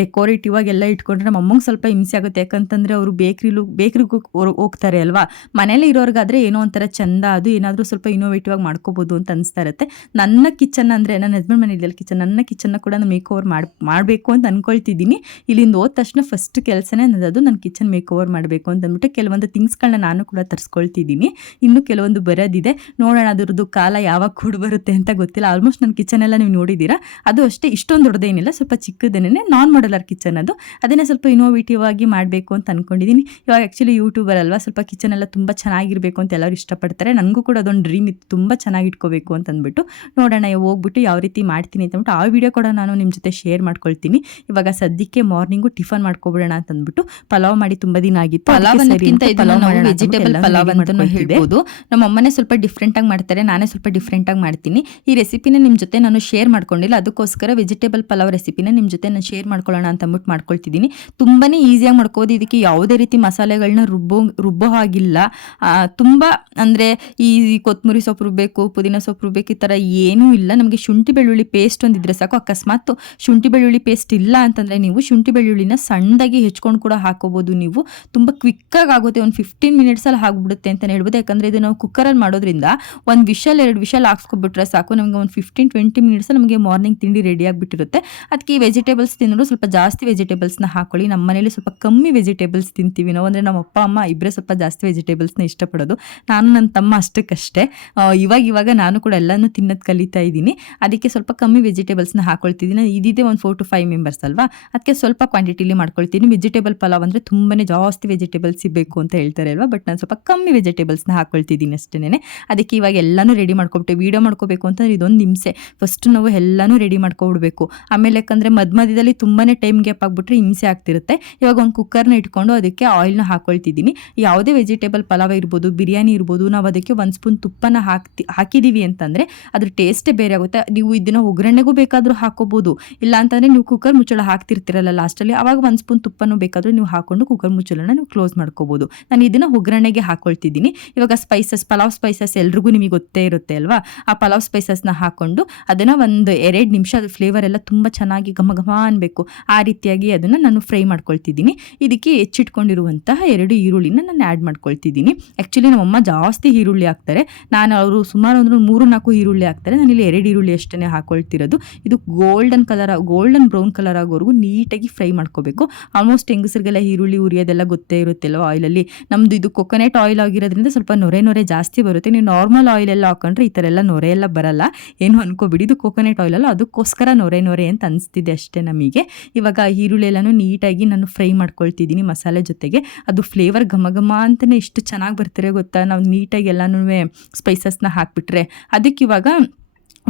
ಡೆಕೋರೇಟಿವ್ ಆಗಿ ಎಲ್ಲ ಇಟ್ಕೊಂಡ್ರೆ ನಮ್ಮ ಅಮ್ಮಂಗೆ ಸ್ವಲ್ಪ ಹಿಂಸೆ ಆಗುತ್ತೆ. ಯಾಕಂತಂದರೆ ಅವರು ಬೇಕ್ರಿಲು, ಬೇಕ್ರಿಗೂ ಹೋಗ್ತಾರೆ ಅಲ್ವಾ? ಮನೇಲಿ ಇರೋರಿಗಾದರೆ ಏನೋ ಒಂಥರ ಚೆಂದ ಅದು ಏನಾದರೂ ಸ್ವಲ್ಪ ಇನೋವೇಟಿವ್ ಆಗಿ ಮಾಡ್ಕೋಬೋದು ಅಂತ ಅನಿಸ್ತಾ ಇರುತ್ತೆ. ನನ್ನ ಕಿಚನ್ ಅಂದರೆ ನನ್ನ ಹಸ್ಬೆಂಡ್ ಮನೇಲಿ ಕಿಚನ್ ನನ್ನ ಕಿಚನ್ನ ಕೂಡ ನಾನು ಮೇಕ್ ಓವರ್ ಮಾಡಿ, ಮಾಡಬೇಕು ಅಂತ ಅಂದ್ಕೊಳ್ತಿದ್ದೀನಿ ಇಲ್ಲಿಂದ ಹೋದ ತಕ್ಷಣ ಫಸ್ಟ್ ಕೆಲಸನೇ ನನ್ನದು. ನನ್ನ ಕಿಚನ್ ಮೇಕ್ ಓವರ್ ಮಾಡಬೇಕು ಅಂತ ಅಂದ್ಬಿಟ್ಟು ಕೆಲವೊಂದು ಥಿಂಗ್ಸ್ಗಳನ್ನ ನಾನು ಕೂಡ ತರಿಸ್ಕೊಳ್ತಿದ್ದೀನಿ. ಇನ್ನು ಕೆಲವೊಂದು ಬರೋದಿದೆ. ನೋಡೋಣ ಅದರದ್ದು ಕಾಲ ಯಾವಾಗ ಕೂಡ ಬರುತ್ತೆ ಅಂತ ಗೊತ್ತಿಲ್ಲ. ಆಲ್ಮೋಸ್ಟ್ ನನ್ನ ಕಿಚನ್ ಎಲ್ಲ ನೀವು ನೋಡಿದ್ದೀರಾ. ಅದು ಅಷ್ಟೇ ಇಷ್ಟೊಂದು ದೊಡ್ಡದೇನಿಲ್ಲ. ಸ್ವಲ್ಪ ಚಿಕ್ಕದೇನೆ ನಾನ್ ಮಾಡಲರ್ ಕಿಚನ್ ಅದು. ಅದನ್ನೇ ಸ್ವಲ್ಪ ಇನೋವೇಟಿವ್ ಆಗಿ ಮಾಡಬೇಕು ಅಂತ ಅಂದ್ಕೊಂಡಿದ್ದೀನಿ ಇವಾಗ ಆ್ಯಕ್ಚುಲಿ ಯೂಟ್ಯೂಬರ್ ಅಲ್ವಾ ಸ್ವಲ್ಪ ಕಿಚನ್ ಎಲ್ಲ ತುಂಬ ಚೆನ್ನಾಗಿರಬೇಕು ಅಂತ ಎಲ್ಲರೂ ಇಷ್ಟಪಡ್ತಾರೆ. ನನಗೂ ಕೂಡ ಅದೊಂದು ಡ್ರೀಮ್ ಇತ್ತು. ತುಂಬ ಚೆನ್ನಾಗಿ ಇಟ್ಕೋಬೇಕು ಅಂತ ಅಂದ್ಬಿಟ್ಟು. ನೋಡೋಣ ಹೋಗ್ಬಿಟ್ಟು ಯಾವ ರೀತಿ ಮಾಡ್ತೀನಿ ಅಂತ ಅಂದ್ಬಿಟ್ಟು ಆ ವಿಡಿಯೋ ಕೂಡ ನಾನು ನಿಮ್ಮ ಜೊತೆ ಶೇರ್ ಮಾಡ್ಕೊಳ್ತೀನಿ. ಇವಾಗ ಸದ್ಯಕ್ಕೆ ಮಾರ್ನಿಂಗು ಟಿಫನ್ ಮಾಡ್ಕೊಬಿಡೋಣ ಅಂತ ಅಂದ್ಬಿಟ್ಟು. ಪಲಾವ್ ಮಾಡಿ ತುಂಬಾ ದಿನ ಆಗಿತ್ತು. ಪಲಾವ್ ಪಲಾವ್ ಅಂತ ಹೇಳ್ಬೋದು. ನಮ್ಮ ಅಮ್ಮನೇ ಸ್ವಲ್ಪ ಡಿಫ್ರೆಂಟ್ ಆಗಿ ಮಾಡ್ತಾರೆ, ನಾನೇ ಸ್ವಲ್ಪ ಡಿಫ್ರೆಂಟ್ ಆಗಿ ಮಾಡ್ತೀನಿ. ಈ ರೆಸಿಪಿನ ನಿಮ್ಮ ಜೊತೆ ನಾನು ಶೇರ್ ಮಾಡ್ಕೊಂಡಿಲ್ಲ, ಅದಕ್ಕೋಸ್ಕರ ವೆಜಿಟೇಬಲ್ ಪಲಾವ್ ರೆಸಿಪಿನ ನಿಮ್ಮ ಜೊತೆ ನಾನು ಶೇರ್ ಮಾಡ್ಕೊಳ್ಳೋಣ ಅಂತ ಅಂದ್ಬಿಟ್ಟು ಮಾಡ್ಕೊಳ್ತಿದ್ದೀನಿ. ತುಂಬಾನೇ ಈಸಿಯಾಗಿ ಮಾಡ್ಕೋದು ಇದಕ್ಕೆ ಯಾವುದೇ ರೀತಿ ಮಸಾಲೆಗಳನ್ನ ರುಬ್ಬೋ ರುಬ್ಬೋ ಹಾಗಿಲ್ಲ. ತುಂಬ ಅಂದರೆ ಈ ಕೊತ್ತಂಬರಿ ಸೊಪ್ಪು ರುಬ್ಬೇಕು, ಪುದೀನ ಸೊಪ್ಪು ರುಬ್ಬೇಕು ಈ ಥರ ಏನೂ ಇಲ್ಲ. ನಮಗೆ ಶುಂಠಿ ಬೆಳ್ಳುಳ್ಳಿ ಪೇಸ್ಟ್ ಒಂದಿದ್ರೆ ಸಾಕು. ಅಕಸ್ಮಾತ್ ಶುಂಠಿ ಬೆಳ್ಳುಳ್ಳಿ ಪೇಸ್ಟ್ ಇಲ್ಲ ಅಂತಂದರೆ ನೀವು ಶುಂಠಿ ಬೆಳ್ಳುಳ್ಳಿನ ಸಣ್ಣದಾಗಿ ಹೆಚ್ಕೊಂಡು ಕೂಡ ಹಾಕೋಬೋದು ನೀವು. ತುಂಬ ಕ್ವಿಕ್ಕಾಗಿ ಆಗುತ್ತೆ. ಒಂದು ಫಿಫ್ಟೀನ್ ಮಿನಿಟ್ಸಲ್ಲಿ ಆಗಿಬಿಡುತ್ತೆ ಅಂತಲೇ ಹೇಳ್ಬೋದು. ಯಾಕಂದರೆ ಇದು ನಾವು ಕುಕ್ಕರಲ್ಲಿ ಮಾಡೋದ್ರಿಂದ ಒಂದು ವಿಷಲ್, ಎರಡು ವಿಷಲ್ ಹಾಕ್ಸ್ಕೊಬಿಟ್ರೆ ಸಾಕು. ನಮಗೆ ಒಂದು ಫಿಫ್ಟೀನ್ ಟ್ವೆಂಟಿ ಮಿನಿಟ್ಸ್ ನಮಗೆ ಮಾರ್ನಿಂಗ್ ತಿಂಡಿ ರೆಡಿ ಆಗಿಬಿಟ್ಟಿರುತ್ತೆ. ಅದಕ್ಕೆ ಈ ವೆಜಿಟೇಬಲ್ಸ್ ತಿನ್ನೋರು ಸ್ವಲ್ಪ ಜಾಸ್ತಿ ವೆಜಿಟೇಬಲ್ಸ್ನ ಹಾಕೊಳ್ಳಿ. ನಮ್ಮ ಮನೇಲಿ ಸ್ವಲ್ಪ ಕಮ್ಮಿ ವೆಜಿಟೇಬಲ್ಸ್ ತಿಂತೀವಿ ನಾವು. ಅಂದರೆ ನಮ್ಮ ಅಪ್ಪ, ಅಮ್ಮ ಇಬ್ಬರೇ ಸ್ವಲ್ಪ ಜಾಸ್ತಿ ವೆಜಿಟೇಬಲ್ಸ್ನ ಇಷ್ಟಪಡೋದು. ನಾನು ನನ್ನ ತಮ್ಮ ಅಷ್ಟಕ್ಕಷ್ಟೇ. ಇವಾಗ ಇವಾಗ ನಾನು ಕೂಡ ಎಲ್ಲನೂ ತಿನ್ನೋದು ಕಲಿತಾ ಇದ್ದೀನಿ. ಅದಕ್ಕೆ ಸ್ವಲ್ಪ ಕಮ್ಮಿ ವೆಜಿಟೇಬಲ್ಸ್ನ ಹಾಕೊಳ್ತಿದ್ದೀನಿ. ಇದಿದೆ ಒಂದು ಫೋರ್ ಟು ಫೈವ್ ಮೆಂಬರ್ಸ್ ಅಲ್ವಾ? ಅದಕ್ಕೆ ಸ್ವಲ್ಪ ಕ್ವಾಂಟಿಟಿಲಿ ಮಾಡ್ಕೊಳ್ತೀನಿ. ವೆಜಿಟೇಬಲ್ ಪಲಾವ್ ಅಂದರೆ ತುಂಬಾ ಜಾಸ್ತಿ ವೆಜಿಟೇಬಲ್ಸ್ ಇರಬೇಕು ಅಂತ ಹೇಳ್ತಾರೆ ಅಲ್ವಾ? ಬಟ್ ನಾನು ಸ್ವಲ್ಪ ಕಮ್ಮಿ ವೆಜಿಟೇಬಲ್ಸ್ನ ಹಾಕೊಳ್ತಿದ್ದೀನಿ ಅಷ್ಟೇನೆ ಅದಕ್ಕೆ ಇವಾಗ ಎಲ್ಲನೂ ರೆಡಿ ಮಾಡ್ಕೊಬಿಟ್ಟೆ ವೀಡಿಯೋ ಮಾಡ್ಕೋಬೇಕು ಅಂತಂದ್ರೆ ಇದೊಂದು ಹಿಂಸೆ ಫಸ್ಟ್ ನಾವು ಎಲ್ಲನೂ ರೆಡಿ ಮಾಡ್ಕೊಬಿಡ್ಬೇಕು. ಆಮೇಲೆ ಯಾಕಂದರೆ ಮಧ್ಯ ಮಧ್ಯದಲ್ಲಿ ತುಂಬಾ ಟೈಮ್ ಗ್ಯಾಪ್ ಆಗಿಬಿಟ್ರೆ ಹಿಂಸೆ ಆಗ್ತಿರುತ್ತೆ. ಇವಾಗ ಒಂದು ಕುಕ್ಕರ್ನ ಇಟ್ಕೊಂಡು ಅದಕ್ಕೆ ಆಯಿಲ್ನ ಹಾಕೊಳ್ತಿದ್ದೀನಿ. ಯಾವುದೇ ವೆಜಿಟೇಬಲ್ ಪಲಾವ್ ಇರ್ಬೋದು, ಬಿರಿಯಾನಿ ಇರ್ಬೋದು, ನಾವು ಅದಕ್ಕೆ ಒಂದು ಸ್ಪೂನ್ ತುಪ್ಪನ ಹಾಕ್ತಿ ಹಾಕಿದ್ದೀವಿ ಅಂತಂದರೆ ಅದ್ರ ಟೇಸ್ಟೇ ಬೇರೆ ಆಗುತ್ತೆ. ನೀವು ಇದನ್ನು ಒಗ್ಗರಣೆಗೂ ಬೇಕಾದರೂ ಹಾಕೋಬೋದು. ಇಲ್ಲ ಅಂತಂದರೆ ನೀವು ಕುಕ್ಕರ್ ಮುಚ್ಚಳ ಹಾಕ್ತಿರ್ತೀರಲ್ಲ ಲಾಸ್ಟಲ್ಲಿ ಆವಾಗ ಒಂದು ಸ್ಪೂನ್ ತುಪ್ಪನೂ ಬೇಕಾದರೂ ನೀವು ಹಾಕೊಂಡು ಕುಕ್ಕರ್ ಮುಚ್ಚಳನ ನೀವು ಕ್ಲೋಸ್ ಮಾಡ್ಕೋಬೋದು. ನಾನು ಇದನ್ನು ಒಗ್ಗರಣೆಗೆ ಹಾಕೊಳ್ತಿದ್ದೀನಿ. ಇವಾಗ ಸ್ಪೈಸಸ್ ಪಲಾವ್ ಸ್ಪೈಸಸ್ ಎಲ್ರಿಗೂ ನಿಮಗೆ ಗೊತ್ತೇ ಇರುತ್ತೆ ಅಲ್ವಾ? ಆ ಪಲಾವ್ ಸ್ಪೈಸಸ್ನ ಹಾಕ್ಕೊಂಡು ಅದನ್ನು ಒಂದು ಎರಡು ನಿಮಿಷ ಅದು ಫ್ಲೇವರ್ ಎಲ್ಲ ತುಂಬ ಚೆನ್ನಾಗಿ ಘಮ ಘಮ ಅನ್ಬೇಕು. ಆ ರೀತಿಯಾಗಿ ಅದನ್ನು ನಾನು ಫ್ರೈ ಮಾಡ್ಕೊಳ್ತಿದ್ದೀನಿ. ಇದಕ್ಕೆ ಹೆಚ್ಚಿಟ್ಕೊಂಡಿರುವಂತಹ ಎರಡು ಈರುಳ್ಳಿನ ನಾನು ಆ್ಯಡ್ ಮಾಡ್ಕೊಳ್ತಿದ್ದೀನಿ. ಆ್ಯಕ್ಚುಲಿ ನಮ್ಮಮ್ಮ ಜಾಸ್ತಿ ಈರುಳ್ಳಿ ಹಾಕ್ತಾರೆ. ನಾನು ಅವರು ಸುಮಾರು ಒಂದು ಮೂರು, ನಾಲ್ಕು ಈರುಳ್ಳಿ ಹಾಕ್ತಾರೆ. ನಾನಿಲ್ಲಿ ಎರಡು ಈರುಳ್ಳಿ ಅಷ್ಟೇ ಹಾಕೊಳ್ತಿರೋದು. ಇದು golden colour golden brown colour ಆಗೋವರೆಗೂ ನೀಟಾಗಿ ಫ್ರೈ ಮಾಡ್ಕೋಬೇಕು. ಆಲ್ಮೋಸ್ಟ್ ಹೆಂಗಸರಿಗೆಲ್ಲ ಈರುಳ್ಳಿ ಉರಿಯೋದೆಲ್ಲ ಗೊತ್ತೇ ಇರುತ್ತಲ್ವ ಆಯಿಲಲ್ಲಿ ನಮ್ಮದು ಇದು ಕೊಕೊನೆಟ್ ಆಯಿಲ್ ಆಗಿರೋದ್ರಿಂದ ಸ್ವಲ್ಪ ನೊರೆ ನೊರೆ ಜಾಸ್ತಿ ಬರುತ್ತೆ. ನೀವು ನಾರ್ಮಲ್ ಆಯಿಲ್ ಎಲ್ಲ ಹಾಕೊಂಡ್ರೆ ಈ ಥರ ಎಲ್ಲ ನೊರೆ ಎಲ್ಲ ಬರಲ್ಲ. ಏನು ಅನ್ಕೋಬಿಡಿ. ಇದು ಕೊಕೊನೆಟ್ ಆಯಿಲ್ ಅಲ್ಲ, ಅದಕ್ಕೋಸ್ಕರ ನೊರೆ ನೊರೆ ಅಂತ ಅನಿಸ್ತಿದೆ ಅಷ್ಟೇ ನಮಗೆ. ಇವಾಗ ಈರುಳ್ಳಿ ಎಲ್ಲನೂ ನೀಟಾಗಿ ನಾನು ಫ್ರೈ ಮಾಡ್ಕೊಳ್ತಿದ್ದೀನಿ ಮಸಾಲೆ ಜೊತೆಗೆ. ಅದು ಫ್ಲೇವರ್ ಘಮ ಘಮ ಅಂತಲೇ ಎಷ್ಟು ಚೆನ್ನಾಗಿ ಬರ್ತಾರೆ ಗೊತ್ತಾ? ನಾವು ನೀಟಾಗಿ ಎಲ್ಲನೂ ಸ್ಪೈಸಸ್ನ ಹಾಕಿಬಿಟ್ರೆ. ಅದಕ್ಕೆ ಇವಾಗ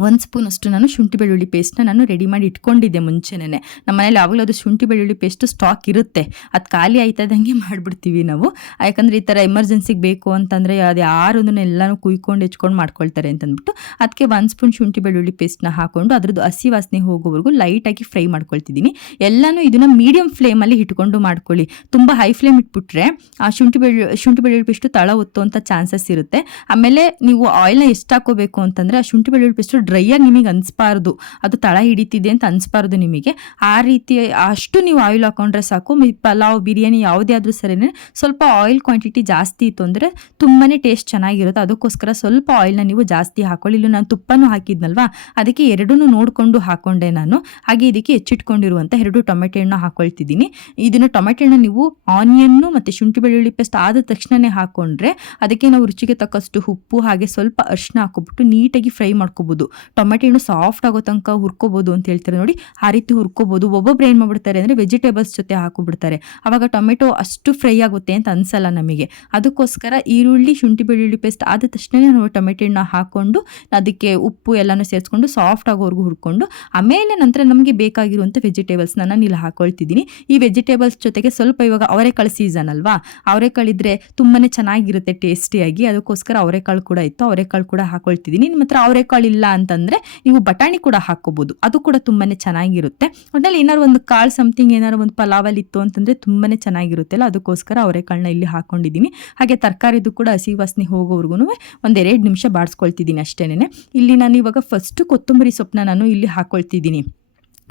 ಒಂದು ಸ್ಪೂನ್ ಅಷ್ಟು ನಾನು ಶುಂಠಿ ಬೆಳ್ಳುಳ್ಳಿ ಪೇಸ್ಟ್ನ ನಾನು ರೆಡಿ ಮಾಡಿ ಇಟ್ಕೊಂಡಿದ್ದೆ ಮುಂಚೆನೇ ನಮ್ಮ ಮನೇಲಿ ಯಾವಾಗಲೂ ಅದು ಶುಂಠಿ ಬೆಳ್ಳುಳ್ಳಿ ಪೇಸ್ಟ್ ಸ್ಟಾಕ್ ಇರುತ್ತೆ. ಅದು ಖಾಲಿ ಆಯ್ತದಂಗೆ ಮಾಡಿಬಿಡ್ತೀವಿ ನಾವು. ಯಾಕಂದರೆ ಈ ಥರ ಎಮರ್ಜೆನ್ಸಿಗೆ ಬೇಕು ಅಂತಂದರೆ ಅದು ಯಾರು ಎಲ್ಲನೂ ಕುಯ್ಕೊಂಡು ಹೆಚ್ಕೊಂಡು ಮಾಡ್ಕೊಳ್ತಾರೆ ಅಂತಂದ್ಬಿಟ್ಟು ಅದಕ್ಕೆ ಒಂದು ಸ್ಪೂನ್ ಶುಂಠಿ ಬೆಳ್ಳುಳ್ಳಿ ಪೇಸ್ಟ್ನ ಹಾಕೊಂಡು ಅದ್ರದ್ದು ಹಸಿ ವಾಸನೆ ಹೋಗೋವರೆಗೂ ಲೈಟಾಗಿ ಫ್ರೈ ಮಾಡ್ಕೊಳ್ತಿದ್ದೀನಿ. ಎಲ್ಲನೂ ಇದನ್ನು ಮೀಡಿಯಂ ಫ್ಲೇಮಲ್ಲಿ ಇಟ್ಕೊಂಡು ಮಾಡ್ಕೊಳ್ಳಿ. ತುಂಬ ಹೈ ಫ್ಲೇಮ್ ಇಟ್ಬಿಟ್ರೆ ಆ ಶುಂಠಿ ಬೆಳ್ಳು, ಶುಂಠಿ ಬೆಳ್ಳುಳ್ಳಿ ಪೇಸ್ಟು ತಳ ಒತ್ತುವಂಥ ಚಾನ್ಸಸ್ ಇರುತ್ತೆ. ಆಮೇಲೆ ನೀವು ಆಯಿಲ್ನ ಎಷ್ಟು ಹಾಕೋಬೇಕು ಅಂತಂದರೆ ಆ ಶುಂಠಿ ಬೆಳ್ಳುಳ್ಳಿ ಪೇಸ್ಟು ಡ್ರೈ ಆಗಿ ನಿಮಗೆ ಅನಿಸ್ಬಾರ್ದು. ಅದು ತಳ ಹಿಡಿತಿದೆ ಅಂತ ಅನಿಸ್ಬಾರ್ದು ನಿಮಗೆ. ಆ ರೀತಿ, ಅಷ್ಟು ನೀವು ಆಯಿಲ್ ಹಾಕೊಂಡ್ರೆ ಸಾಕು. ಪಲಾವ್, ಬಿರಿಯಾನಿ ಯಾವುದೇ ಆದರೂ ಸರಿನೇ ಸ್ವಲ್ಪ ಆಯಿಲ್ ಕ್ವಾಂಟಿಟಿ ಜಾಸ್ತಿ ಇತ್ತು ಅಂದರೆ ತುಂಬಾ ಟೇಸ್ಟ್ ಚೆನ್ನಾಗಿರುತ್ತೆ. ಅದಕ್ಕೋಸ್ಕರ ಸ್ವಲ್ಪ ಆಯಿಲ್ನ ನೀವು ಜಾಸ್ತಿ ಹಾಕೊಳ್ಳಿ. ಇಲ್ಲೂ ನಾನು ತುಪ್ಪನೂ ಹಾಕಿದ್ನಲ್ವಾ? ಅದಕ್ಕೆ ಎರಡೂ ನೋಡಿಕೊಂಡು ಹಾಕೊಂಡೆ ನಾನು. ಹಾಗೆ ಇದಕ್ಕೆ ಹೆಚ್ಚಿಟ್ಕೊಂಡಿರುವಂಥ ಎರಡು ಟೊಮೆಟೊ ಹಣ್ಣು ಹಾಕೊಳ್ತಿದ್ದೀನಿ. ಇದನ್ನು ಟೊಮೆಟೊ ಹಣ್ಣು ನೀವು ಆನಿಯನ್ನು ಮತ್ತು ಶುಂಠಿ ಬೆಳ್ಳುಳ್ಳಿ ಪೇಸ್ಟ್ ಆದ ತಕ್ಷಣನೇ ಹಾಕೊಂಡ್ರೆ ಅದಕ್ಕೆ ನಾವು ರುಚಿಗೆ ತಕ್ಕಷ್ಟು ಉಪ್ಪು ಹಾಗೆ ಸ್ವಲ್ಪ ಅರಿಶಿನ ಹಾಕೊಬಿಟ್ಟು ನೀಟಾಗಿ ಫ್ರೈ ಮಾಡ್ಕೋಬೋದು. ಟೊಮೆಟೊ ಹಣ್ಣು ಸಾಫ್ಟ್ ಆಗೋ ತನಕ ಹುರ್ಕೋಬೋದು ಅಂತ ಹೇಳ್ತಾರೆ. ನೋಡಿ, ಆ ರೀತಿ ಹುರ್ಕೋಬೋದು. ಒಬ್ಬೊಬ್ರು ಏನು ಮಾಡ್ಬಿಡ್ತಾರೆ ಅಂದರೆ ವೆಜಿಟೇಬಲ್ಸ್ ಜೊತೆ ಹಾಕೋಬಿಡ್ತಾರೆ. ಅವಾಗ ಟೊಮೆಟೊ ಅಷ್ಟು ಫ್ರೈ ಆಗುತ್ತೆ ಅಂತ ಅನ್ಸಲ್ಲ ನಮಗೆ. ಅದಕ್ಕೋಸ್ಕರ ಈರುಳ್ಳಿ, ಶುಂಠಿ ಬೆಳ್ಳುಳ್ಳಿ ಪೇಸ್ಟ್ ಆದ ತಕ್ಷಣ ನಾವು ಟೊಮೆಟೊ ಹಣ್ಣು ಹಾಕ್ಕೊಂಡು ಅದಕ್ಕೆ ಉಪ್ಪು ಎಲ್ಲನೂ ಸೇರಿಸ್ಕೊಂಡು ಸಾಫ್ಟ್ ಆಗೋವರೆಗೂ ಹುರ್ಕೊಂಡು, ಆಮೇಲೆ ನಂತರ ನಮಗೆ ಬೇಕಾಗಿರುವಂಥ ವೆಜಿಟೇಬಲ್ಸ್ನ ನಾನು ಇಲ್ಲಿ ಹಾಕೊಳ್ತಿದ್ದೀನಿ. ಈ ವೆಜಿಟೇಬಲ್ಸ್ ಜೊತೆಗೆ ಸ್ವಲ್ಪ ಇವಾಗ ಅವರೆಕಾಳು ಸೀಸನ್ ಅಲ್ವಾ? ಅವರೆಕಾಳು ಇದ್ರೆ ತುಂಬಾ ಚೆನ್ನಾಗಿರುತ್ತೆ ಟೇಸ್ಟಿಯಾಗಿ ಅದಕ್ಕೋಸ್ಕರ ಅವರೆಕಾಳು ಕೂಡ ಇತ್ತು. ಅವರೆಕಾಳು ಕೂಡ ಹಾಕೊಳ್ತಿದ್ದೀನಿ. ನಿಮ್ಮ ಹತ್ರ ಅವರೆಕಾಳು ಇಲ್ಲ ಅಂತಂದರೆ ನೀವು ಬಟಾಣಿ ಕೂಡ ಹಾಕೋಬೋದು. ಅದು ಕೂಡ ತುಂಬಾ ಚೆನ್ನಾಗಿರುತ್ತೆ. ಒಟ್ಟಲ್ಲಿ ಏನಾದ್ರು ಒಂದು ಕಾಳು ಸಮಥಿಂಗ್ ಏನಾದ್ರು ಒಂದು ಪಲಾವಲ್ಲಿ ಇತ್ತು ಅಂತಂದರೆ ತುಂಬಾನೇ ಚೆನ್ನಾಗಿರುತ್ತೆ ಅಲ್ಲ ಅದಕ್ಕೋಸ್ಕರ ಅವರೆಕಾಳನ್ನ ಇಲ್ಲಿ ಹಾಕೊಂಡಿದ್ದೀನಿ. ಹಾಗೆ ತರಕಾರಿದು ಕೂಡ ಹಸಿ ವಾಸನೆ ಹೋಗೋವರೆಗೂ ಎರಡು ನಿಮಿಷ ಬಾಡಿಸ್ಕೊಳ್ತಿದ್ದೀನಿ ಅಷ್ಟೇನೆ ಇಲ್ಲಿ ನಾನು ಇವಾಗ ಫಸ್ಟು ಕೊತ್ತಂಬರಿ ಸೊಪ್ಪನ್ನ ನಾನು ಇಲ್ಲಿ ಹಾಕೊಳ್ತಿದ್ದೀನಿ.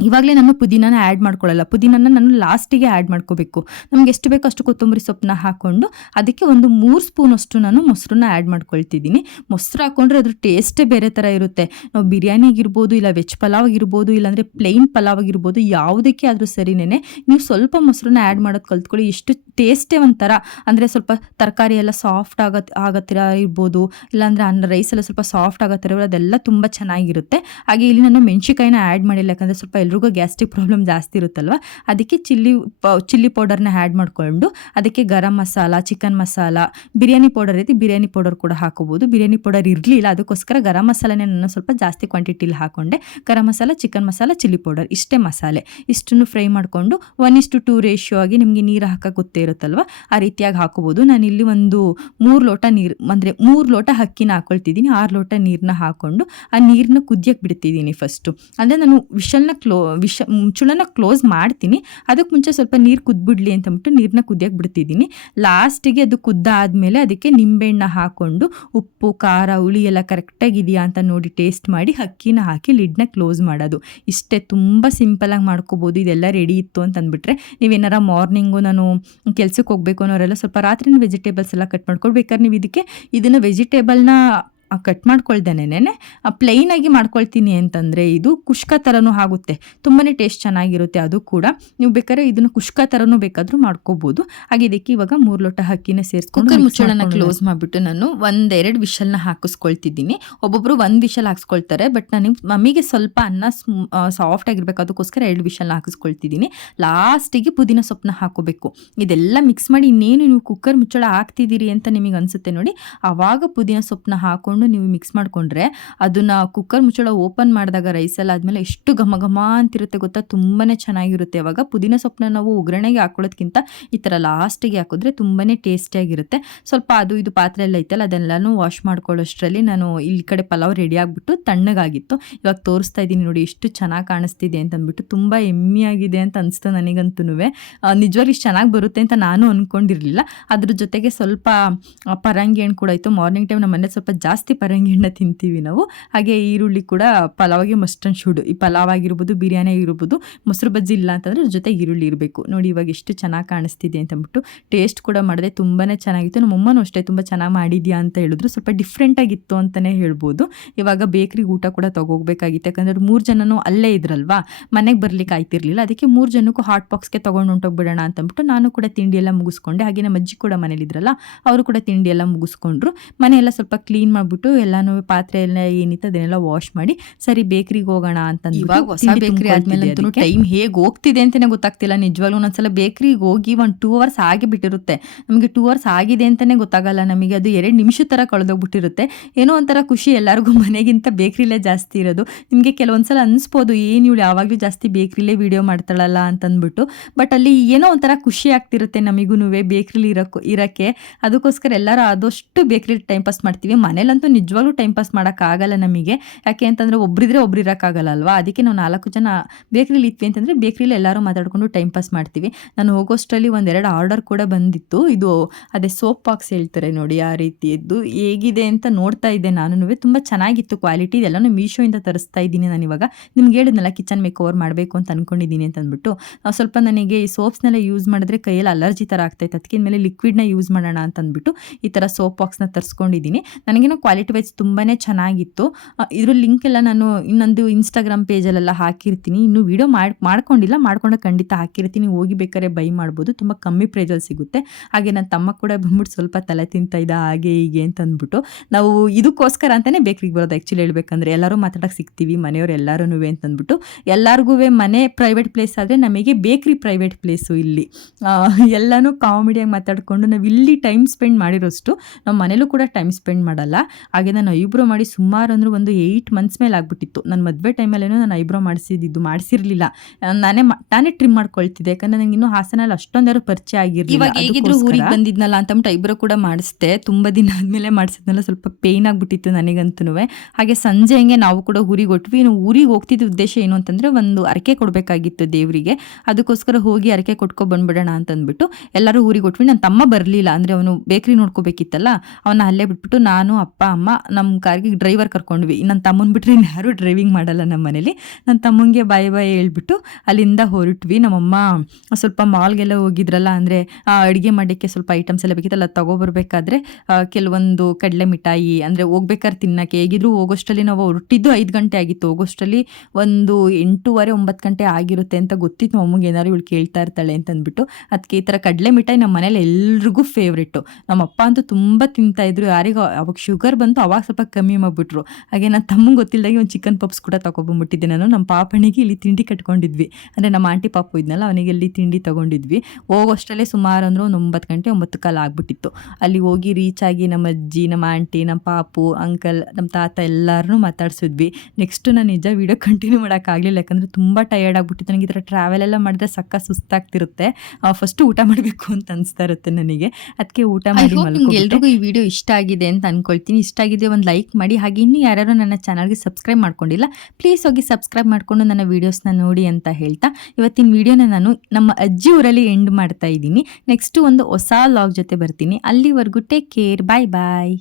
ಇವಾಗಲೇ ನಾನು ಪುದೀನಾನ ಆ್ಯಡ್ ಮಾಡ್ಕೊಳ್ಳಲ್ಲ. ಪುದೀನಾನ ನಾನು ಲಾಸ್ಟಿಗೆ ಆ್ಯಡ್ ಮಾಡ್ಕೋಬೇಕು. ನಮ್ಗೆ ಎಷ್ಟು ಬೇಕೋ ಅಷ್ಟು ಕೊತ್ತಂಬರಿ ಸೊಪ್ಪನ್ನ ಹಾಕ್ಕೊಂಡು ಅದಕ್ಕೆ ಒಂದು ಮೂರು ಸ್ಪೂನ್ ಅಷ್ಟು ನಾನು ಮೊಸರನ್ನ ಆ್ಯಡ್ ಮಾಡ್ಕೊಳ್ತಿದ್ದೀನಿ. ಮೊಸರು ಹಾಕ್ಕೊಂಡ್ರೆ ಅದ್ರ ಟೇಸ್ಟೇ ಬೇರೆ ಥರ ಇರುತ್ತೆ. ನಾವು ಬಿರಿಯಾನಿ ಆಗಿರ್ಬೋದು, ಇಲ್ಲ ವೆಜ್ ಪಲಾವ್ ಆಗಿರ್ಬೋದು, ಇಲ್ಲಾಂದರೆ ಪ್ಲೈನ್ ಪಲಾವ್ ಆಗಿರ್ಬೋದು, ಯಾವುದಕ್ಕೆ ಆದರೂ ಸರಿನೇ ನೀವು ಸ್ವಲ್ಪ ಮೊಸರನ್ನ ಆ್ಯಡ್ ಮಾಡೋದು ಕಲ್ತ್ಕೊಳ್ಳಿ. ಎಷ್ಟು ಟೇಸ್ಟೇ ಒಂಥರ. ಅಂದರೆ ಸ್ವಲ್ಪ ತರಕಾರಿ ಎಲ್ಲ ಸಾಫ್ಟ್ ಆಗತ್, ಆಗತ್ತಿರ ಇರ್ಬೋದು, ಇಲ್ಲಾಂದರೆ ಅನ್ನ ರೈಸ್ ಎಲ್ಲ ಸ್ವಲ್ಪ ಸಾಫ್ಟ್ ಆಗೋ ಥರ ಅದೆಲ್ಲ ತುಂಬ ಚೆನ್ನಾಗಿರುತ್ತೆ. ಹಾಗೆ ಇಲ್ಲಿ ನಾನು ಮೆಣಸಿಕಾಯಿನ ಆ್ಯಡ್ ಮಾಡಿಲ್ಲ. ಯಾಕಂದರೆ ಸ್ವಲ್ಪ ಎಲ್ರಿಗೂ ಗ್ಯಾಸ್ಟ್ರಿಕ್ ಪ್ರಾಬ್ಲಮ್ ಜಾಸ್ತಿ ಇರುತ್ತಲ್ವ? ಅದಕ್ಕೆ ಚಿಲ್ಲಿ ಚಿಲ್ಲಿ ಪೌಡರ್ನ ಆ್ಯಡ್ ಮಾಡಿಕೊಂಡು ಅದಕ್ಕೆ ಗರಂ ಮಸಾಲ, ಚಿಕನ್ ಮಸಾಲ, ಬಿರಿಯಾನಿ ಪೌಡರ್ ಐತಿ, ಬಿರಿಯಾನಿ ಪೌಡರ್ ಕೂಡ ಹಾಕೋಬೋದು. ಬಿರಿಯಾನಿ ಪೌಡರ್ ಇರಲಿಲ್ಲ, ಅದಕ್ಕೋಸ್ಕರ ಗರಂ ಮಸಾಲೆನೇ ನಾನು ಸ್ವಲ್ಪ ಜಾಸ್ತಿ ಕ್ವಾಂಟಿಟಿಲಿ ಹಾಕೊಂಡೆ. Garam masala, chicken masala, chilli powder, ಇಷ್ಟೇ ಮಸಾಲೆ. ಇಷ್ಟನ್ನು ಫ್ರೈ ಮಾಡಿಕೊಂಡು ಒನ್ ಇಷ್ಟು ಟೂ ರೇಷಿಯೋ ಆಗಿ ನಿಮಗೆ ನೀರು ಹಾಕಕ್ಕೆ ಗೊತ್ತೇ ಇರುತ್ತಲ್ವ? ಆ ರೀತಿಯಾಗಿ ಹಾಕೋಬೋದು. ಇಲ್ಲಿ ಒಂದು ಮೂರು ಲೋಟ ನೀರು, ಅಂದರೆ ಮೂರು ಲೋಟ ಅಕ್ಕಿನ ಹಾಕೊಳ್ತಿದ್ದೀನಿ. ಆರು ಲೋಟ ನೀರನ್ನ ಹಾಕ್ಕೊಂಡು ಆ ನೀರನ್ನ ಕುದಿಯಕ್ಕೆ ಬಿಡ್ತಿದ್ದೀನಿ ಫಸ್ಟು ಅಂದರೆ ನಾನು ವಿಷಲ್ನ ಕ್ಲೋ ವಿಷ ಮುಚ್ಚಳನ ಕ್ಲೋಸ್ ಮಾಡ್ತೀನಿ. ಅದಕ್ಕೆ ಮುಂಚೆ ಸ್ವಲ್ಪ ನೀರು ಕುದ್ಬಿಡ್ಲಿ ಅಂತ ಅಂದ್ಬಿಟ್ಟು ನೀರನ್ನ ಕುದಿಯಕ್ಕೆ ಬಿಡ್ತಿದ್ದೀನಿ. ಲಾಸ್ಟಿಗೆ ಅದು ಕುದ್ದಾದಮೇಲೆ ಅದಕ್ಕೆ ನಿಂಬೆಹಣ್ಣ ಹಾಕ್ಕೊಂಡು ಉಪ್ಪು, ಖಾರ, ಹುಳಿ ಎಲ್ಲ ಕರೆಕ್ಟಾಗಿ ಇದೆಯಾ ಅಂತ ನೋಡಿ ಟೇಸ್ಟ್ ಮಾಡಿ ಅಕ್ಕಿನ ಹಾಕಿ ಲಿಡ್ನ ಕ್ಲೋಸ್ ಮಾಡೋದು. ಇಷ್ಟೇ ತುಂಬ ಸಿಂಪಲಾಗಿ ಮಾಡ್ಕೋಬೋದು. ಇದೆಲ್ಲ ರೆಡಿ ಇತ್ತು ಅಂತ ಅಂದ್ಬಿಟ್ರೆ ನೀವೇನಾರ ಮಾರ್ನಿಂಗು ನಾನು ಕೆಲಸಕ್ಕೆ ಹೋಗ್ಬೇಕು ಅನ್ನೋರೆಲ್ಲ ಸ್ವಲ್ಪ ರಾತ್ರಿನ ವೆಜಿಟೇಬಲ್ಸ್ ಎಲ್ಲ ಕಟ್ ಮಾಡ್ಕೊಳ್ಬೇಕಾದ್ರೆ ನೀವು ಇದಕ್ಕೆ, ಇದನ್ನು ವೆಜಿಟೇಬಲ್ನ ಕಟ್ ಮಾಡ್ಕೊಳ್ದೇನೆ ಪ್ಲೈನಾಗಿ ಮಾಡ್ಕೊಳ್ತೀನಿ ಅಂತಂದರೆ ಇದು ಕುಷ್ಕ ಥರನೂ ಆಗುತ್ತೆ. ತುಂಬಾ ಟೇಸ್ಟ್ ಚೆನ್ನಾಗಿರುತ್ತೆ ಅದು ಕೂಡ. ನೀವು ಬೇಕಾದ್ರೆ ಇದನ್ನು ಕುಷ್ಕ ಥರನೂ ಬೇಕಾದರೂ ಮಾಡ್ಕೋಬೋದು. ಹಾಗೆ ಇದಕ್ಕೆ ಇವಾಗ ಮೂರು ಲೋಟ ಅಕ್ಕಿನ ಸೇರಿಸ್ಕೊಂಡು ಮುಚ್ಚಳನ ಕ್ಲೋಸ್ ಮಾಡಿಬಿಟ್ಟು ನಾನು ಒಂದೆರಡು ವಿಷಲ್ನ ಹಾಕಿಸ್ಕೊಳ್ತಿದ್ದೀನಿ. ಒಬ್ಬೊಬ್ಬರು ಒಂದು ವಿಷಲ್ ಹಾಕ್ಸ್ಕೊಳ್ತಾರೆ ಬಟ್ ನಾನು ಮಮ್ಮಿಗೆ ಸ್ವಲ್ಪ ಅನ್ನ ಸಾಫ್ಟ್ ಆಗಿರಬೇಕು ಅದಕ್ಕೋಸ್ಕರ ಎರಡು ವಿಷಲ್ನ ಹಾಕಿಸ್ಕೊಳ್ತಿದ್ದೀನಿ. ಲಾಸ್ಟಿಗೆ ಪುದೀನ ಸೊಪ್ಪನ್ನ ಹಾಕೋಬೇಕು. ಇದೆಲ್ಲ ಮಿಕ್ಸ್ ಮಾಡಿ ಇನ್ನೇನು ನೀವು ಕುಕ್ಕರ್ ಮುಚ್ಚಳ ಹಾಕ್ತಿದ್ದೀರಿ ಅಂತ ನಿಮಗೆ ಅನಿಸುತ್ತೆ ನೋಡಿ. ಆವಾಗ ಪುದೀನ ಸೊಪ್ಪನ್ನ ಹಾಕೊಂಡು ಹಾಕ್ಕೊಂಡು ನೀವು ಮಿಕ್ಸ್ ಮಾಡಿಕೊಂಡ್ರೆ ಅದನ್ನು ಕುಕ್ಕರ್ ಮುಚ್ಚಳ ಓಪನ್ ಮಾಡಿದಾಗ ರೈಸಲ್ಲಿ ಆದಮೇಲೆ ಎಷ್ಟು ಘಮ ಘಮ ಅಂತಿರುತ್ತೆ ಗೊತ್ತಾ? ತುಂಬಾ ಚೆನ್ನಾಗಿರುತ್ತೆ. ಅವಾಗ ಪುದೀನ ಸೊಪ್ಪನ್ನ ನಾವು ಒಗ್ಗರಣೆಗೆ ಹಾಕೊಳ್ಳೋದ್ಕಿಂತ ಈ ಥರ ಲಾಸ್ಟಿಗೆ ಹಾಕಿದ್ರೆ ತುಂಬಾ ಟೇಸ್ಟಿಯಾಗಿರುತ್ತೆ ಸ್ವಲ್ಪ ಅದು ಇದು ಪಾತ್ರೆ ಎಲ್ಲ ಐತಲ್ಲ, ಅದೆಲ್ಲನೂ ವಾಶ್ ಮಾಡ್ಕೊಳ್ಳೋಷ್ಟರಲ್ಲಿ ನಾನು ಇಲ್ಲಿ ಕಡೆ ಪಲಾವ್ ರೆಡಿ ಆಗಿಬಿಟ್ಟು ತಣ್ಣಗಾಗಿತ್ತು. ಇವಾಗ ತೋರಿಸ್ತಾ ಇದ್ದೀನಿ ನೋಡಿ, ಎಷ್ಟು ಚೆನ್ನಾಗಿ ಕಾಣಿಸ್ತಿದೆ ಅಂತ ಅಂದ್ಬಿಟ್ಟು ತುಂಬ ಎಮ್ಮಿಯಾಗಿದೆ ಅಂತ ಅನಿಸ್ತು ನನಗಂತೂ ನಿಜವಾಗ್ಲೂ ಇಷ್ಟು ಚೆನ್ನಾಗಿ ಬರುತ್ತೆ ಅಂತ ನಾನು ಅಂದ್ಕೊಂಡಿರಲಿಲ್ಲ ಅದ್ರ ಜೊತೆಗೆ ಸ್ವಲ್ಪ ಪರಂಗಿ ಹಣ್ಣು ಕೂಡ ಇತ್ತು ಮಾರ್ನಿಂಗ್ ಟೈಮ್ ನಮ್ಮ ಮನೆ ಸ್ವಲ್ಪ ಜಾಸ್ತಿ ಪರಂಗಿ ಹಣ್ಣು ತಿಂತೀವಿ ನಾವು. ಹಾಗೆ ಈರುಳ್ಳಿ ಕೂಡ ಪಲಾವ್ಗೆ ಮಸ್ಟ್ ಅಂಡ್ ಶುಡ್ ಈ ಪಲಾವ್ ಆಗಿರ್ಬೋದು, ಬಿರಿಯಾನಿ ಆಗಿರ್ಬೋದು, ಮೊಸರು ಬಜ್ಜಿ ಇಲ್ಲ ಅಂತಂದ್ರೆ ಜೊತೆ ಈರುಳ್ಳಿ ಇರಬೇಕು. ನೋಡಿ ಇವಾಗ ಎಷ್ಟು ಚೆನ್ನಾಗಿ ಕಾಣಿಸ್ತಿದೆ ಅಂತ ಅಂದ್ಬಿಟ್ಟು ಟೇಸ್ಟ್ ಕೂಡ ಮಾಡಿದೆ ತುಂಬಾ ಚೆನ್ನಾಗಿತ್ತು. ನಮ್ಮಮ್ಮನೂ ಅಷ್ಟೇ ತುಂಬ ಚೆನ್ನಾಗಿ ಮಾಡಿದ್ಯಾ ಅಂತ ಹೇಳಿದ್ರು. ಸ್ವಲ್ಪ ಡಿಫ್ರೆಂಟ್ ಆಗಿತ್ತು ಅಂತಲೇ ಹೇಳ್ಬೋದು. ಇವಾಗ ಬೇಕ್ರಿಗೆ ಊಟ ಕೂಡ ತಗೋಗ್ಬೇಕಾಗಿತ್ತು. ಯಾಕಂದ್ರೆ ಮೂರು ಜನನೂ ಅಲ್ಲೇ ಇದ್ರಲ್ವಾ? ಮನೆಗೆ ಬರ್ಲಿಕ್ಕೆ ಆಯ್ತಿರ್ಲಿಲ್ಲ. ಅದಕ್ಕೆ ಮೂರು ಜನಕ್ಕೂ ಹಾಟ್ ಬಾಕ್ಸ್ಗೆ ತೊಗೊಂಡು ಹೊಂಟೋಗ್ಬಿಡೋಣ ಅಂತ ಅಂದ್ಬಿಟ್ಟು ನಾನು ಕೂಡ ತಿಂಡಿ ಎಲ್ಲ ಮುಗಿಸ್ಕೊಂಡೆ. ಹಾಗೆ ನಮ್ಮ ಅಜ್ಜಿ ಕೂಡ ಮನೇಲಿದ್ರಲ್ಲ ಅವರು ಕೂಡ ತಿಂಡಿ ಎಲ್ಲ ಮುಗಿಸ್ಕೊಂಡ್ರು. ಮನೆಯೆಲ್ಲ ಸ್ವಲ್ಪ ಕ್ಲೀನ್ ಮಾಡಿಬಿಟ್ಟು ಎಲ್ಲಾನು ಪಾತ್ರೆ ಎಲ್ಲ ಏನಿತ್ತು ಅದನ್ನೆಲ್ಲ ವಾಶ್ ಮಾಡಿ ಸರಿ ಬೇಕ್ರಿಗೆ ಹೋಗೋಣ ಅಂತ ಇವಾಗ ಹೊಸ ಬೇಕ್ರಿ ಆದ್ಮೇಲೆ ಟೈಮ್ ಹೇಗೆ ಹೋಗ್ತಿದೆ ಅಂತಾನೆ ಗೊತ್ತಾಗ್ತಿಲ್ಲ. ನಿಜವಾಗ್ಲೂ ಒಂದೊಂದ್ಸಲ ಬೇಕ್ರಿಗೆ ಹೋಗಿ ಒಂದು ಟೂ ಅವರ್ಸ್ ಆಗಿ ಬಿಟ್ಟಿರುತ್ತೆ. ನಮಗೆ ಟೂ ಅವರ್ಸ್ ಆಗಿದೆ ಅಂತಾನೆ ಗೊತ್ತಾಗಲ್ಲ ನಮಗೆ. ಅದು ಎರಡು ನಿಮಿಷ ಥರ ಕಳೆದೋಗ್ಬಿಟ್ಟಿರುತ್ತೆ. ಏನೋ ಒಂಥರ ಖುಷಿ ಎಲ್ಲರಿಗೂ ಮನೆಗಿಂತ ಬೇಕ್ರಿಲೇ ಜಾಸ್ತಿ ಇರೋದು. ನಿಮಗೆ ಕೆಲವೊಂದ್ಸಲ ಅನಿಸ್ಬೋದು ಏನು ಇವಳು ಯಾವಾಗಲೂ ಜಾಸ್ತಿ ಬೇಕ್ರಿಲೇ ವಿಡಿಯೋ ಮಾಡ್ತಾಳಲ್ಲ ಅಂತಂದ್ಬಿಟ್ಟು. ಬಟ್ ಅಲ್ಲಿ ಏನೋ ಒಂಥರ ಖುಷಿ ಆಗ್ತಿರುತ್ತೆ ನಮಗೂ ಬೇಕ್ರಿಲಿ ಇರೋಕ್ಕೂ ಇರೋಕ್ಕೆ. ಅದಕ್ಕೋಸ್ಕರ ಎಲ್ಲರೂ ಆದಷ್ಟು ಬೇಕರಿ ಟೈಮ್ ಪಾಸ್ ಮಾಡ್ತೀವಿ. ಮನೇಲಂತೂ ನಿಜವಾಗ್ಲೂ ಟೈಮ್ ಪಾಸ್ ಮಾಡೋಕ್ಕಾಗಲ್ಲ ನಮಗೆ. ಯಾಕೆ ಅಂತಂದರೆ ಒಬ್ರಿದ್ರೆ ಒಬ್ರು ಇರೋಕ್ಕಾಗಲ್ಲ ಅಲ್ವಾ? ಅದಕ್ಕೆ ನಾವು ನಾಲ್ಕು ಜನ ಬೇಕ್ರಿಲಿ ಇದ್ವಿ ಅಂತಂದರೆ ಬೇಕ್ರಿಲಿ ಎಲ್ಲರೂ ಮಾತಾಡ್ಕೊಂಡು ಟೈಮ್ ಪಾಸ್ ಮಾಡ್ತೀವಿ. ನಾನು ಹೋಗೋಷ್ಟರಲ್ಲಿ ಒಂದೆರಡು ಆರ್ಡರ್ ಕೂಡ ಬಂದಿತ್ತು. ಇದು ಅದೇ ಸೋಪ್ ಬಾಕ್ಸ್ ಹೇಳ್ತಾರೆ ನೋಡಿ ಆ ರೀತಿಯದ್ದು. ಹೇಗಿದೆ ಅಂತ ನೋಡ್ತಾ ಇದ್ದೆ ನಾನು ತುಂಬ ಚೆನ್ನಾಗಿತ್ತು ಕ್ವಾಲಿಟಿ ಇದೆಲ್ಲನೂ ಮೀಶೋಯಿಂದ ತರಿಸ್ತಾ ಇದ್ದೀನಿ ನಾನು ಇವಾಗ. ನಿಮ್ಗೆ ಹೇಳಿದ್ನಲ್ಲ ಕಿಚನ್ ಮೇಕ್ ಓವರ್ ಮಾಡಬೇಕು ಅಂತ ಅನ್ಕೊಂಡಿದ್ದೀನಿ ಅಂತ ಅಂದ್ಬಿಟ್ಟು. ಸ್ವಲ್ಪ ನನಗೆ ಈ ಸೋಪ್ಸ್ನೆಲ್ಲ ಯೂಸ್ ಮಾಡಿದ್ರೆ ಕೈಯಲ್ಲಿ ಅಲರ್ಜಿ ಥರ ಆಗ್ತೈತೆ ಅದಕ್ಕೆ ಮೇಲೆ ಲಿಕ್ವಿಡ್ನ ಯೂಸ್ ಮಾಡೋಣ ಅಂತ ಅಂದ್ಬಿಟ್ಟು ಈ ಥರ ಸೋಪ್ ಬಾಕ್ಸ್ನ ತರಿಸ್ಕೊಂಡಿದ್ದೀನಿ. ನನಗೇನೋ ಕ್ವಾಲಿಟಿ ವೈಸ್ ತುಂಬಾ ಚೆನ್ನಾಗಿತ್ತು. ಇದ್ರ ಲಿಂಕ್ ಎಲ್ಲ ನಾನು ಇನ್ನೊಂದು ಇನ್ಸ್ಟಾಗ್ರಾಮ್ ಪೇಜಲ್ಲೆಲ್ಲ ಹಾಕಿರ್ತೀನಿ. ಇನ್ನು ವಿಡಿಯೋ ಮಾಡಿ, ಮಾಡ್ಕೊಂಡಿಲ್ಲ. ಮಾಡ್ಕೊಂಡು ಖಂಡಿತ ಹಾಕಿರ್ತೀನಿ. ಹೋಗಿ ಬೇಕಾದ್ರೆ ಬೈ ಮಾಡ್ಬೋದು. ತುಂಬ ಕಮ್ಮಿ ಪ್ರೈಸಲ್ಲಿ ಸಿಗುತ್ತೆ. ಹಾಗೆ ನನ್ನ ತಮ್ಮ ಕೂಡ ಬಂದ್ಬಿಟ್ಟು ಸ್ವಲ್ಪ ತಲೆ ತಿಂತಾ ಹಾಗೆ ಹೀಗೆ ಅಂತ ಅಂದ್ಬಿಟ್ಟು ನಾವು ಇದಕ್ಕೋಸ್ಕರ ಅಂತಲೇ ಬೇಕ್ರಿಗೆ ಬರೋದು ಆ್ಯಕ್ಚುಲಿ ಹೇಳ್ಬೇಕಂದ್ರೆ ಎಲ್ಲರೂ ಮಾತಾಡಕ್ಕೆ ಸಿಗ್ತೀವಿ. ಮನೆಯವ್ರು ಎಲ್ಲರೂ ಅಂತಂದ್ಬಿಟ್ಟು ಎಲ್ಲರಿಗೂ ಮನೆ ಪ್ರೈವೇಟ್ ಪ್ಲೇಸ್ ಆದರೆ ನಮಗೆ ಬೇಕ್ರಿ ಪ್ರೈವೇಟ್ ಪ್ಲೇಸು ಇಲ್ಲಿ. ಎಲ್ಲನೂ ಕಾಮಿಡಿಯಾಗಿ ಮಾತಾಡಿಕೊಂಡು ನಾವು ಇಲ್ಲಿ ಟೈಮ್ ಸ್ಪೆಂಡ್ ಮಾಡಿರೋಷ್ಟು ನಾವು ಮನೇಲೂ ಕೂಡ ಟೈಮ್ ಸ್ಪೆಂಡ್ ಮಾಡಲ್ಲ. ಹಾಗೆ ನಾನು ಐಬ್ರೋ ಮಾಡಿ ಸುಮಾರು ಅಂದ್ರೆ ಒಂದು ಏಯ್ಟ್ ಮಂತ್ಸ್ ಮೇಲೆ ಆಗ್ಬಿಟ್ಟಿತ್ತು. ನನ್ನ ಮದುವೆ ಟೈಮಲ್ಲೇನೋ ನಾನು ಐಬ್ರೋ ಮಾಡಿಸಿದ್ದು ಮಾಡಿಸಿರಲಿಲ್ಲ. ನಾನೇ ತಾನೇ ನಾನೇ ಟ್ರಿಮ್ ಮಾಡ್ಕೊಳ್ತಿದ್ದೆ. ಯಾಕಂದ್ರೆ ನನಗೆ ಇನ್ನೂ ಹಾಸನಲ್ಲಿ ಅಷ್ಟೊಂದಾರು ಪರಿಚಯ ಆಗಿರಲಿಲ್ಲ. ಇವಾಗ ಹೇಗಿದ್ರು ಊರಿಗೆ ಬಂದಿದ್ನಲ್ಲ ಅಂತಂದ್ಬಿಟ್ಟು ಐಬ್ರೋ ಕೂಡ ಮಾಡಿಸ್ದೆ. ತುಂಬ ದಿನ ಆದಮೇಲೆ ಮಾಡಿಸಿದ್ನಲ್ಲ ಸ್ವಲ್ಪ ಪೇಯ್ನ್ ಆಗಿಬಿಟ್ಟಿತ್ತು ನನಗಂತೂ ಹಾಗೆ ಸಂಜೆ ಹಂಗೆ ನಾವು ಕೂಡ ಊರಿಗೆ ಹೊಟ್ವಿ. ಇನ್ನು ಊರಿಗೆ ಹೋಗ್ತಿದ್ದ ಉದ್ದೇಶ ಏನು ಅಂತಂದರೆ ಒಂದು ಅರಕೆ ಕೊಡಬೇಕಾಗಿತ್ತು ದೇವರಿಗೆ. ಅದಕ್ಕೋಸ್ಕರ ಹೋಗಿ ಅರಕೆ ಕೊಟ್ಕೊ ಬಂದ್ಬಿಡೋಣ ಅಂತ ಅಂದ್ಬಿಟ್ಟು ಎಲ್ಲರೂ ಊರಿಗೆ ಹೊಟ್ವಿ. ನನ್ನ ತಮ್ಮ ಬರಲಿಲ್ಲ. ಅಂದರೆ ಅವನು ಬೇಕ್ರಿ ನೋಡ್ಕೋಬೇಕಿತ್ತಲ್ಲ. ಅವನ್ನ ಅಲ್ಲೇ ಬಿಟ್ಬಿಟ್ಟು ನಾನು ಅಪ್ಪ ಅಮ್ಮ ನಮ್ಮ ಕಾರ್ಗೆ ಡ್ರೈವರ್ ಕರ್ಕೊಂಡ್ವಿ. ನನ್ನ ತಮ್ಮನ ಬಿಟ್ಟರೆ ಯಾರೂ ಡ್ರೈವಿಂಗ್ ಮಾಡಲ್ಲ ನಮ್ಮ ಮನೇಲಿ. ನನ್ನ ತಮ್ಮಂಗೆ ಬಾಯ್ ಬಾಯ್ ಹೇಳ್ಬಿಟ್ಟು ಅಲ್ಲಿಂದ ಹೊರಟ್ವಿ. ನಮ್ಮಮ್ಮ ಸ್ವಲ್ಪ ಮಾಲ್ಗೆಲ್ಲ ಹೋಗಿದ್ರಲ್ಲ, ಅಂದರೆ ಅಡುಗೆ ಮಾಡೋಕ್ಕೆ ಸ್ವಲ್ಪ ಐಟಮ್ಸ್ ಎಲ್ಲ ಬೇಕಿತ್ತಲ್ಲ ತೊಗೊಬರ್ಬೇಕಾದ್ರೆ ಕೆಲವೊಂದು ಕಡಲೆ ಮಿಠಾಯಿ, ಅಂದರೆ ಹೋಗ್ಬೇಕಾದ್ರೆ ತಿನ್ನಕ್ಕೆ. ಹೇಗಿದ್ರು ಹೋಗೋಷ್ಟರಲ್ಲಿ ನಾವು ಹೊರಟಿದ್ದು ಐದು ಗಂಟೆ ಆಗಿತ್ತು. ಹೋಗೋಷ್ಟರಲ್ಲಿ ಒಂದು ಎಂಟೂವರೆ, ಒಂಬತ್ತು ಗಂಟೆ ಆಗಿರುತ್ತೆ ಅಂತ ಗೊತ್ತಿತ್ತು. ನಮ್ಮಮ್ಮಗೆ ಏನಾದ್ರು ಇವಳು ಕೇಳ್ತಾ ಇರ್ತಾಳೆ ಅಂತ ಅಂದ್ಬಿಟ್ಟು ಅದಕ್ಕೆ ಈ ಥರ ಕಡಲೆ ಮಿಠಾಯಿ ನಮ್ಮ ಮನೇಲಿ ಎಲ್ರಿಗೂ ಫೇವ್ರೇಟು ನಮ್ಮ ಅಪ್ಪ ಅಂತೂ ತುಂಬ ತಿಂತಾಯಿದ್ರು ಯಾರಿಗೂ, ಅವಾಗ ಶುಗರ್ ಬಂತು ಅವಾಗ ಸ್ವಲ್ಪ ಕಮ್ಮಿ ಮಾಡಿಬಿಟ್ರು. ಹಾಗೆ ನನ್ನ ತಮ್ಮಂಗೆ ಗೊತ್ತಿಲ್ಲದಾಗೆ ಒಂದು ಚಿಕನ್ ಪಪ್ಸ್ ಕೂಡ ತೊಗೊಬಂದ್ಬಿಟ್ಟಿದ್ದೆ ನಾನು. ನಮ್ಮ ಪಾಪನಿಗೆ ಇಲ್ಲಿ ತಿಂಡಿ ಕಟ್ಕೊಂಡಿದ್ವಿ. ಅಂದರೆ ನಮ್ಮ ಆಂಟಿ ಪಾಪು ಇದ್ನಲ್ಲ ಅವನಿಗೆ ಇಲ್ಲಿ ತಿಂಡಿ ತಗೊಂಡಿದ್ವಿ. ಹೋಗೋಷ್ಟರಲ್ಲೇ ಸುಮಾರು ಅಂದ್ರೆ ಒಂದು ಒಂಬತ್ತು ಗಂಟೆ ಒಂಬತ್ತು ಕಾಲ ಆಗ್ಬಿಟ್ಟಿತ್ತು. ಅಲ್ಲಿ ಹೋಗಿ ರೀಚ್ ಆಗಿ ನಮ್ಮ ಅಜ್ಜಿ ನಮ್ಮ ಆಂಟಿ ನಮ್ಮ ಪಾಪು ಅಂಕಲ್ ನಮ್ಮ ತಾತ ಎಲ್ಲರನ್ನೂ ಮಾತಾಡ್ಸಿದ್ವಿ. ನೆಕ್ಸ್ಟ್ ನಾನು ನಿಜ ವೀಡಿಯೋ ಕಂಟಿನ್ಯೂ ಮಾಡೋಕ್ಕಾಗಲಿಲ್ಲ ಯಾಕಂದರೆ ತುಂಬ ಟಯರ್ಡ್ ಆಗಿಬಿಟ್ಟಿತ್ತು. ನನಗೆ ಈ ಥರ ಟ್ರಾವೆಲ್ ಎಲ್ಲ ಮಾಡಿದ್ರೆ ಸಕ್ಕ ಸುಸ್ತಾಗ್ತಿರುತ್ತೆ. ಫಸ್ಟ್ ಊಟ ಮಾಡಬೇಕು ಅಂತ ಅನಿಸ್ತಾ ಇರುತ್ತೆ ನನಗೆ. ಅದಕ್ಕೆ ಊಟ ಮಾಡಿ. ಎಲ್ರಿಗೂ ಈ ವಿಡಿಯೋ ಇಷ್ಟ ಆಗಿದೆ ಅಂತ ಅನ್ಕೊಳ್ತೀನಿ. ಇಷ್ಟ ಆಗಿದೆ ಒಂದು ಲೈಕ್ ಮಾಡಿ. ಹಾಗೆ ಇನ್ನೂ ಯಾರ್ಯಾರು ನನ್ನ ಚಾನಲ್ಗೆ ಸಬ್ಸ್ಕ್ರೈಬ್ ಮಾಡ್ಕೊಂಡಿಲ್ಲ ಪ್ಲೀಸ್ ಹೋಗಿ ಸಬ್ಸ್ಕ್ರೈಬ್ ಮಾಡಿಕೊಂಡು ನನ್ನ ವೀಡಿಯೋಸ್ನ ನೋಡಿ ಅಂತ ಹೇಳ್ತಾ. ಇವತ್ತಿನ ವೀಡಿಯೋನ ನಾನು ನಮ್ಮ ಅಜ್ಜಿ ಊರಲ್ಲಿ ಎಂಡ್ ಮಾಡ್ತಾ ಇದ್ದೀನಿ. ನೆಕ್ಸ್ಟು ಒಂದು ಹೊಸ ಲಾಗ್ ಜೊತೆ ಬರ್ತೀನಿ. ಅಲ್ಲಿವರೆಗೂ ಟೇಕ್ ಕೇರ್ ಬಾಯ್ ಬಾಯ್